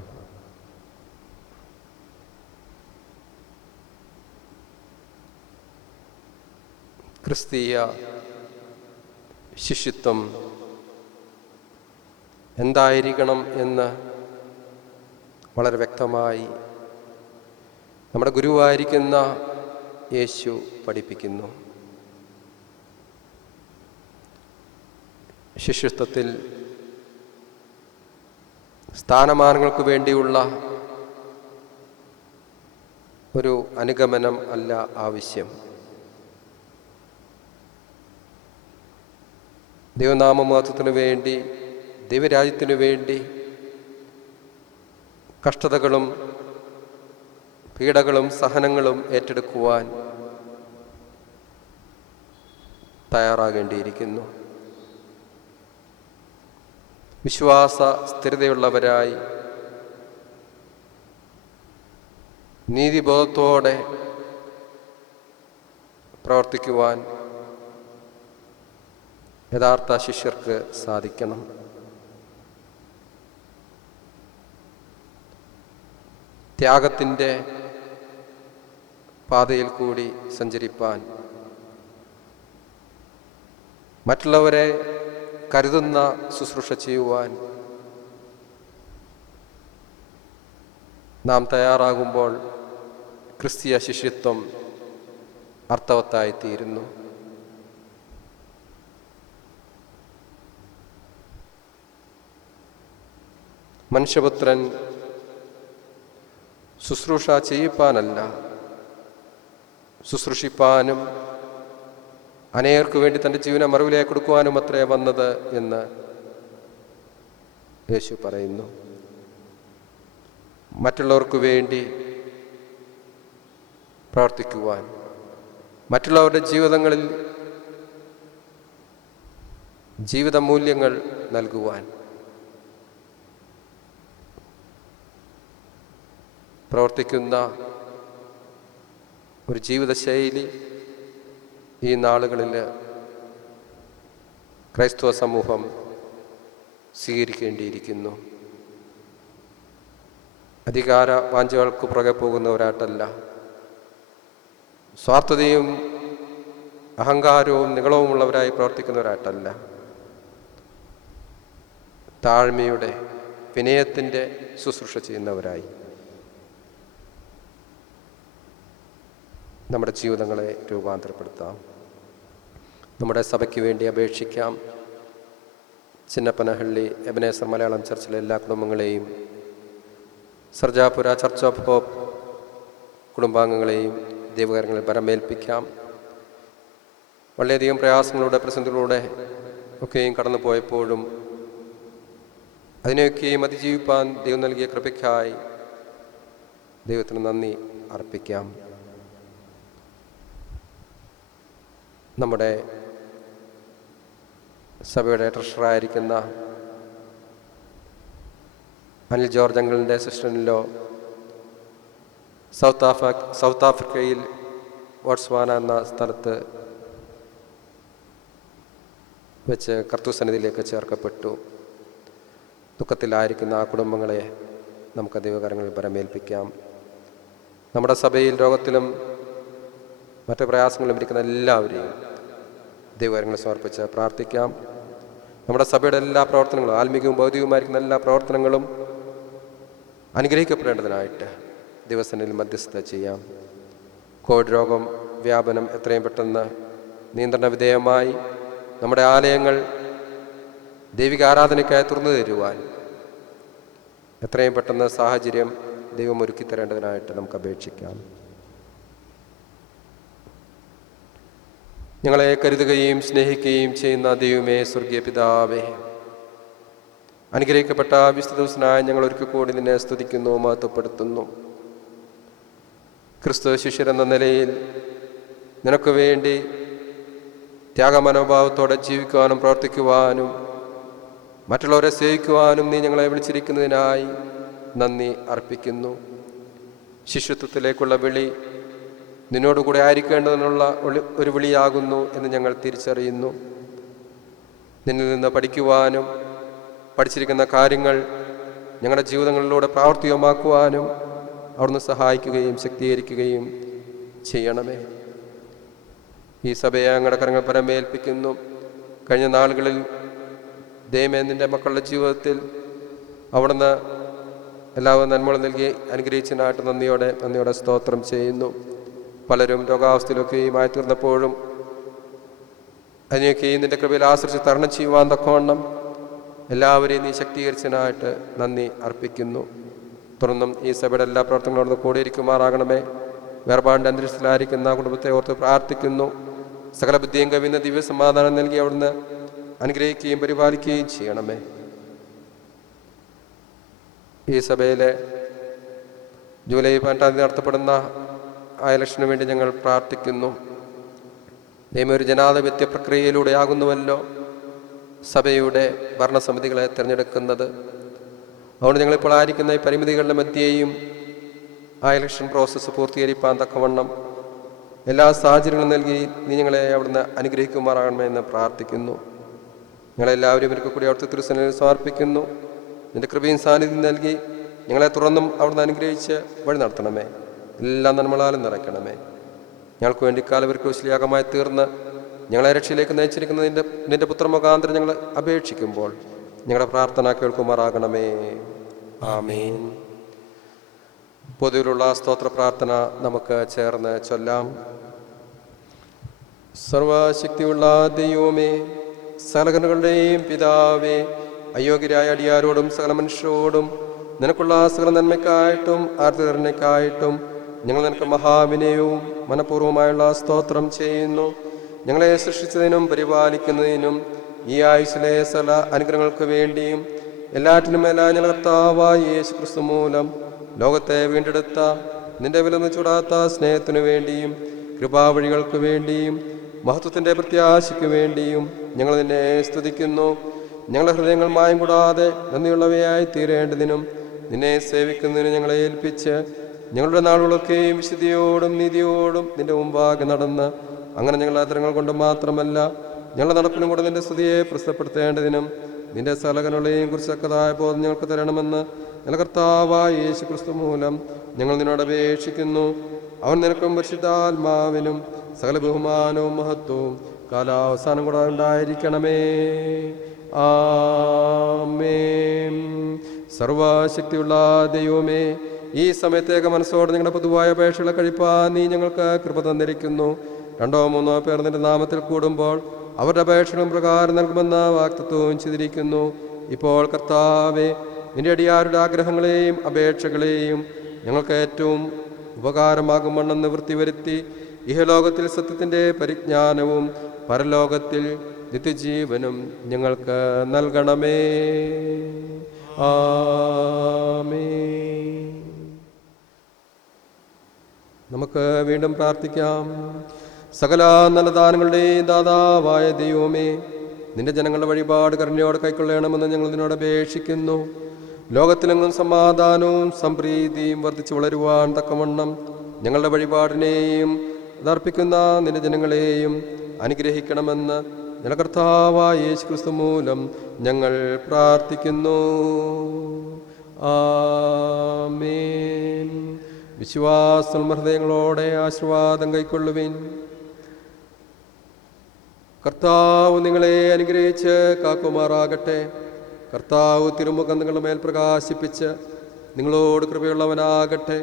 ക്രിസ്തീയ ശിഷ്യത്വം എന്തായിരിക്കണം എന്ന് വളരെ വ്യക്തമായി നമ്മുടെ ഗുരുവായിരിക്കുന്ന യേശു പഠിപ്പിക്കുന്നു. ശിഷ്യത്വത്തിൽ സ്ഥാനമാനങ്ങൾക്ക് വേണ്ടിയുള്ള ഒരു അനുഗമനം അല്ല ആവശ്യം. ദൈവനാമമഹത്വത്തിനു വേണ്ടി, ദൈവരാജ്യത്തിനു വേണ്ടി കഷ്ടതകളും പീഡകളും സഹനങ്ങളും ഏറ്റെടുക്കുവാൻ തയ്യാറാകേണ്ടിയിരിക്കുന്നു. വിശ്വാസ സ്ഥിരതയുള്ളവരായി നീതിബോധത്തോടെ പ്രവർത്തിക്കുവാൻ യഥാർത്ഥ ശിഷ്യർക്ക് സാധിക്കണം. ത്യാഗത്തിൻ്റെ പാതയിൽ കൂടി സഞ്ചരിപ്പാൻ, മറ്റുള്ളവരെ കരുതുന്ന ശുശ്രൂഷ ചെയ്യുവാൻ നാം തയ്യാറാകുമ്പോൾ ക്രിസ്തീയ ശിഷ്യത്വം അർത്ഥവത്തായിത്തീരുന്നു. മനുഷ്യപുത്രൻ ശുശ്രൂഷ ചെയ്യിപ്പാനല്ല, ശുശ്രൂഷിപ്പാനും അനേകർക്ക് വേണ്ടി തൻ്റെ ജീവനെ മറുവിലേക്ക് കൊടുക്കുവാനും അത്രേ വന്നത് എന്ന് യേശു പറയുന്നു. മറ്റുള്ളവർക്ക് വേണ്ടി പ്രവർത്തിക്കുവാൻ, മറ്റുള്ളവരുടെ ജീവിതങ്ങളിൽ ജീവിത മൂല്യങ്ങൾ നൽകുവാൻ, പ്രവർത്തിക്കുന്ന ഒരു ജീവിതശൈലി ഈ നാളുകളിൽ ക്രൈസ്തവ സമൂഹം സ്വീകരിക്കേണ്ടിയിരിക്കുന്നു. അധികാര വാഞ്ചകൾക്ക് പുറകെ പോകുന്നവരായിട്ടല്ല, സ്വാർത്ഥതയും അഹങ്കാരവും നികളവുമുള്ളവരായി പ്രവർത്തിക്കുന്നവരായിട്ടല്ല, താഴ്മയുടെ വിനയത്തിൻ്റെ ശുശ്രൂഷ ചെയ്യുന്നവരായി നമ്മുടെ ജീവിതങ്ങളെ രൂപാന്തരപ്പെടുത്താം. നമ്മുടെ സഭയ്ക്ക് വേണ്ടി അപേക്ഷിക്കാം. ചിന്നപ്പനഹള്ളി എബനേസർ മലയാളം ചർച്ചിലെ എല്ലാ കുടുംബങ്ങളെയും, സർജാപുര ചർച്ച് ഓഫ് ഹോപ്പ് കുടുംബാംഗങ്ങളെയും ദൈവകരങ്ങളിൽ പരമേൽപ്പിക്കാം. വളരെയധികം പ്രയാസങ്ങളുടെ പ്രതിസന്ധികളിലൂടെ ഒക്കെയും കടന്നു പോയപ്പോഴും അതിനെയൊക്കെയും അതിജീവിപ്പാൻ ദൈവം നൽകിയ കൃപയ്ക്കായി ദൈവത്തിന് നന്ദി അർപ്പിക്കാം. നമ്മുടെ സഭയുടെ ട്രഷറായിരിക്കുന്ന അനിൽ ജോർജ് അങ്കിളിൻ്റെ അസിസ്റ്റന്റിലോ സൗത്ത് ആഫ്രിക്കയിൽ ബോട്സ്വാന എന്ന സ്ഥലത്ത് വെച്ച് കർത്തൃസന്നിധിയിലേക്ക് ചേർക്കപ്പെട്ടു. ദുഃഖത്തിലായിരിക്കുന്ന ആ കുടുംബങ്ങളെ നമുക്ക് ദൈവകരങ്ങളിൽ പരമേൽപ്പിക്കാം. നമ്മുടെ സഭയിൽ രോഗത്തിലും മറ്റ് പ്രയാസങ്ങളിലും ഇരിക്കുന്ന എല്ലാവരെയും ദൈവകരങ്ങളിൽ സമർപ്പിച്ച് പ്രാർത്ഥിക്കാം. നമ്മുടെ സഭയുടെ എല്ലാ പ്രവർത്തനങ്ങളും, ആത്മീകവും ഭൗതികവുമായിരിക്കുന്ന എല്ലാ പ്രവർത്തനങ്ങളും അനുഗ്രഹിക്കപ്പെടേണ്ടതിനായിട്ട് ദിവസങ്ങളിൽ മധ്യസ്ഥത ചെയ്യാം. കോവിഡ് രോഗം വ്യാപനം എത്രയും പെട്ടെന്ന് നിയന്ത്രണ വിധേയമായി നമ്മുടെ ആലയങ്ങൾ ദൈവിക ആരാധനയ്ക്കായി തുറന്നു തരുവാൻ എത്രയും പെട്ടെന്ന് സാഹചര്യം ദൈവം ഒരുക്കി തരേണ്ടതിനായിട്ട് നമുക്ക് അപേക്ഷിക്കാം. ഞങ്ങളെ കരുതുകയും സ്നേഹിക്കുകയും ചെയ്യുന്ന ദൈവമേ, സ്വർഗീയ പിതാവേ, അനുഗ്രഹിക്കപ്പെട്ട വിശുദ്ധ ദിവസനായി ഞങ്ങൾ ഒരിക്കൽ കൂടി നിന്നെ സ്തുതിക്കുന്നു, മഹത്വപ്പെടുത്തുന്നു. ക്രിസ്തു ശിഷ്യരെന്ന നിലയിൽ നിനക്ക് വേണ്ടി ത്യാഗമനോഭാവത്തോടെ ജീവിക്കുവാനും പ്രവർത്തിക്കുവാനും മറ്റുള്ളവരെ സേവിക്കുവാനും നീ ഞങ്ങളെ വിളിച്ചിരിക്കുന്നതിനായി നന്ദി അർപ്പിക്കുന്നു. ശിഷ്യത്വത്തിലേക്കുള്ള വിളി നിന്നോടുകൂടെ ആയിരിക്കേണ്ടതിനുള്ള ഒരു വിളിയാകുന്നു എന്ന് ഞങ്ങൾ തിരിച്ചറിയുന്നു. നിന്നിൽ നിന്ന് പഠിക്കുവാനും പഠിച്ചിരിക്കുന്ന കാര്യങ്ങൾ ഞങ്ങളുടെ ജീവിതങ്ങളിലൂടെ പ്രാവർത്തികമാക്കുവാനും അവിടുന്ന് സഹായിക്കുകയും ശക്തീകരിക്കുകയും ചെയ്യണമേ. ഈ സഭയെ അങ്ങയുടെ കരങ്ങൾ പരമേൽപ്പിക്കുന്നു. കഴിഞ്ഞ നാളുകളിൽ ദൈവമേ, നിൻ്റെ മക്കളുടെ ജീവിതത്തിൽ അവിടുന്ന് എല്ലാവരും നന്മകൾ നൽകി അനുഗ്രഹിച്ചതിനായിട്ട് നന്ദിയോടെ സ്തോത്രം ചെയ്യുന്നു. പലരും രോഗാവസ്ഥയിലൊക്കെയുമായി തീർന്നപ്പോഴും അതിനെയൊക്കെയും നിൻ്റെ കൃപയിൽ ആശ്രയിച്ച് തരണം ചെയ്യുവാൻ തക്കവണ്ണം എല്ലാവരെയും നീ ശക്തീകരിച്ചതിനായിട്ട് നന്ദി അർപ്പിക്കുന്നു. തുടർന്നും ഈ സഭയുടെ എല്ലാ പ്രവർത്തനങ്ങളോട് കൂടിയിരിക്കുമാറാകണമേ. വേർപാടിൻ്റെ അന്തരീക്ഷത്തിലായിരിക്കുന്ന കുടുംബത്തെ ഓർത്ത് പ്രാർത്ഥിക്കുന്നു. സകല ബുദ്ധിയും കവിയുന്ന ദിവ്യ സമാധാനം നൽകി അവിടുന്ന് അനുഗ്രഹിക്കുകയും പരിപാലിക്കുകയും ചെയ്യണമേ. ഈ സഭയിലെ ജൂലൈ 18 നടത്തപ്പെടുന്ന ആ ഇലക്ഷന് വേണ്ടി ഞങ്ങൾ പ്രാർത്ഥിക്കുന്നു. ദൈവം ഒരു ജനാധിപത്യ പ്രക്രിയയിലൂടെ ആകുന്നുവല്ലോ സഭയുടെ ഭരണസമിതികളെ തിരഞ്ഞെടുക്കുന്നത്. അതുകൊണ്ട് ഞങ്ങളിപ്പോൾ ആയിരിക്കുന്ന ഈ പരിമിതികളുടെ മധ്യേയും ആ ഇലക്ഷൻ പ്രോസസ്സ് പൂർത്തീകരിക്കാൻ തക്കവണ്ണം എല്ലാ സാഹചര്യങ്ങളും നൽകി നീ ഞങ്ങളെ അവിടുന്ന് അനുഗ്രഹിക്കുമാറാകണമെന്ന് പ്രാർത്ഥിക്കുന്നു. ഞങ്ങളെല്ലാവരും ഒരിക്കൽ കൂടി അവിടുത്തെ തിരുസന്നിധിയിൽ സമർപ്പിക്കുന്നു. നിന്റെ കൃപയും സാന്നിധ്യം നൽകി ഞങ്ങളെ തുറന്നും അവിടുന്ന് അനുഗ്രഹിച്ച് വഴി നടത്തണമേ. എല്ലാ നന്മകളാലും നിറയ്ക്കണമേ. ഞങ്ങൾക്ക് വേണ്ടി കാലവരിക്രൂശിയാകമായി തീർന്ന് ഞങ്ങളെ രക്ഷയിലേക്ക് നയിച്ചിരിക്കുന്ന നിന്റെ പുത്രമുഖാന്തരം ഞങ്ങൾ അപേക്ഷിക്കുമ്പോൾ ഞങ്ങളുടെ പ്രാർത്ഥന കേൾക്കുമാറാകണമേ. ആമേൻ. പൊതുവിലുള്ള സ്തോത്ര പ്രാർത്ഥന നമുക്ക് ചേർന്ന് ചൊല്ലാം. സർവശക്തിയുള്ള ദൈവമേ, സകലകളുടെയും പിതാവേ, അയോഗ്യരായ അടിയാരോടും സകല മനുഷ്യരോടും നിനക്കുള്ള സകല നന്മയ്ക്കായിട്ടും ആർദ്രതയ്ക്കായിട്ടും ഞങ്ങൾ നിനക്ക് മഹാവിനയവും മനഃപൂർവ്വമായുള്ള സ്തോത്രം ചെയ്യുന്നു. ഞങ്ങളെ സൃഷ്ടിച്ചതിനും പരിപാലിക്കുന്നതിനും ഈ ആയുസ്സിലെ സകല അനുഗ്രഹങ്ങൾക്ക് വേണ്ടിയും എല്ലാറ്റിനുമെല്ലാം ഞങ്ങൾ കർത്താവായ യേശു ക്രിസ്തു മൂലം ലോകത്തെ വീണ്ടെടുത്ത നിന്റെ വിലന്ന് ചൂടാത്ത സ്നേഹത്തിനു വേണ്ടിയും കൃപാവഴികൾക്ക് വേണ്ടിയും മഹത്വത്തിൻ്റെ പ്രത്യാശയ്ക്ക് വേണ്ടിയും ഞങ്ങൾ നിന്നെ സ്തുതിക്കുന്നു. ഞങ്ങളുടെ ഹൃദയങ്ങൾ മായം കൂടാതെ നന്ദിയുള്ളവയായി തീരേണ്ടതിനും നിന്നെ സേവിക്കുന്നതിനും ഞങ്ങളെ ഏൽപ്പിച്ച് ഞങ്ങളുടെ നാളുകളൊക്കെയും വിശുദ്ധിയോടും നീതിയോടും നിന്റെ മുമ്പാകെ നടന്ന് അങ്ങനെ ഞങ്ങളുടെ ആദരങ്ങൾ കൊണ്ട് മാത്രമല്ല ഞങ്ങളുടെ നടപ്പിനും കൂടെ നിന്റെ സ്തുതിയെ പ്രസിദ്ധപ്പെടുത്തേണ്ടതിനും നിന്റെ സകലകളെയും കുറിച്ച് തക്കതായ ബോധം ഞങ്ങൾക്ക് തരണമെന്ന് ഞങ്ങളുടെ കർത്താവായ യേശു ക്രിസ്തു മൂലം ഞങ്ങൾ നിന്നോട് അപേക്ഷിക്കുന്നു. അവൻ നിനക്കും പരിശുദ്ധാത്മാവിനും സകല ബഹുമാനവും മഹത്വവും കാലാവസാനം കൂടെ ഉണ്ടായിരിക്കണമേ. ആമേൻ. സർവശക്തിയുള്ള ദൈവമേ, ഈ സമയത്തേക്ക് മനസ്സോടെ ഞങ്ങളുടെ പൊതുവായ അപേക്ഷകളെ കഴിപ്പാൻ നീ ഞങ്ങൾക്ക് കൃപ തന്നിരിക്കുന്നു. 2-3 പേർ നിന്റെ നാമത്തിൽ കൂടുമ്പോൾ അവരുടെ അപേക്ഷകളും പ്രകാരം നൽകുമെന്ന വാഗ്ദത്തവും ചെയ്തിരിക്കുന്നു. ഇപ്പോൾ കർത്താവേ, നിന്റെ അടിയാരുടെ ആഗ്രഹങ്ങളെയും അപേക്ഷകളെയും ഞങ്ങൾക്ക് ഏറ്റവും ഉപകാരമാകുമെന്ന് നിവൃത്തി വരുത്തി ഇഹലോകത്തിൽ സത്യത്തിൻ്റെ പരിജ്ഞാനവും പരലോകത്തിൽ നിത്യജീവനും ഞങ്ങൾക്ക് നൽകണമേ. ആമേൻ. നമുക്ക് വീണ്ടും പ്രാർത്ഥിക്കാം. സകല നല്ല ദാനങ്ങളുടെയും ദാതാവായ ദൈവമേ, നിന്റെ ജനങ്ങളുടെ വഴിപാട് കരുണയോടെ കൈക്കൊള്ളണമെന്ന് ഞങ്ങൾ നിന്നോട് അപേക്ഷിക്കുന്നു. ലോകത്തിലെങ്ങും സമാധാനവും സംപ്രീതിയും വർദ്ധിച്ചു വളരുവാൻ തക്കവണ്ണം ഞങ്ങളുടെ വഴിപാടിനെയും അതർപ്പിക്കുന്ന നിന്റെ ജനങ്ങളെയും അനുഗ്രഹിക്കണമെന്ന് ഞങ്ങളുടെ കർത്താവായ യേശു ക്രിസ്തു മൂലം ഞങ്ങൾ പ്രാർത്ഥിക്കുന്നു. ആമേൻ. വിശ്വാസം ഹൃദയങ്ങളോടെ ആശീർവാദം കൈക്കൊള്ളുവിൻ. കർത്താവ് നിങ്ങളെ അനുഗ്രഹിച്ച് കാക്കുമാറാകട്ടെ. കർത്താവ് തിരുമുഖം നിങ്ങളുടെ മേൽ പ്രകാശിപ്പിച്ച് നിങ്ങളോട് കൃപയുള്ളവനാകട്ടെ.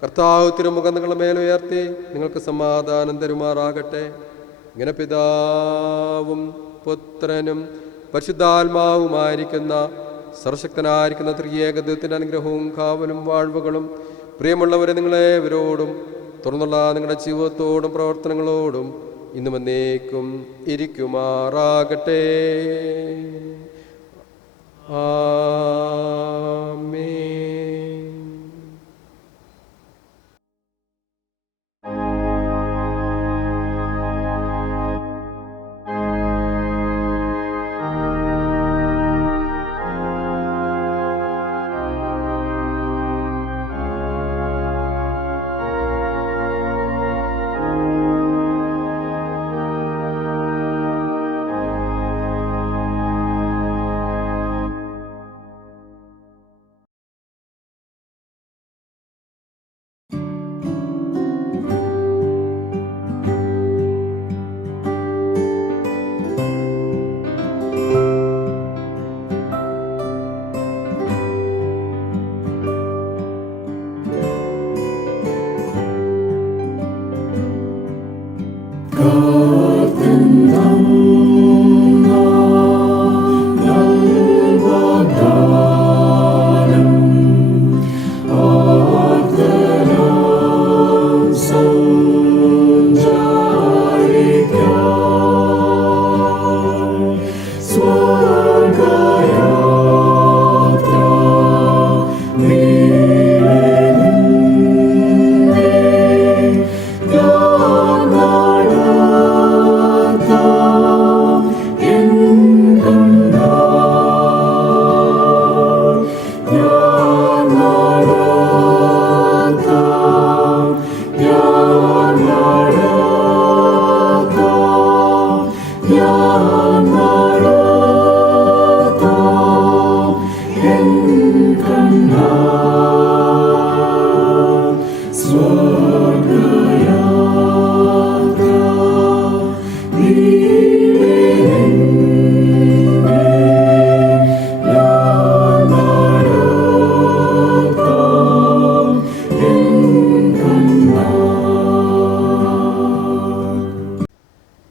കർത്താവ് തിരുമുഖം നിങ്ങളുടെ മേൽ ഉയർത്തി നിങ്ങൾക്ക് സമാധാനം തരുമാറാകട്ടെ. ഇങ്ങനെ പിതാവും പുത്രനും പരിശുദ്ധാത്മാവുമായിരിക്കുന്ന സർവശക്തനായിരിക്കുന്ന ത്രിയേകദൈവത്തിൻ്റെ അനുഗ്രഹവും കാവലും വാഴ്വുകളും പ്രിയമുള്ളവരെ നിങ്ങളേവരോടും തുറന്നുള്ള നിങ്ങളുടെ ജീവിതത്തോടും പ്രവർത്തനങ്ങളോടും ഇന്നും എന്നേക്കും ഇരിക്കുമാറാകട്ടെ. ആമേൻ.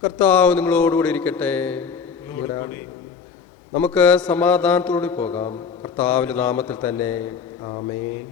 കർത്താവ് നിങ്ങളോടുകൂടി ഇരിക്കട്ടെ. നമുക്ക് സമാധാനത്തോടെ പോകാം. കർത്താവിൻ്റെ നാമത്തിൽ തന്നെ. ആമേൻ.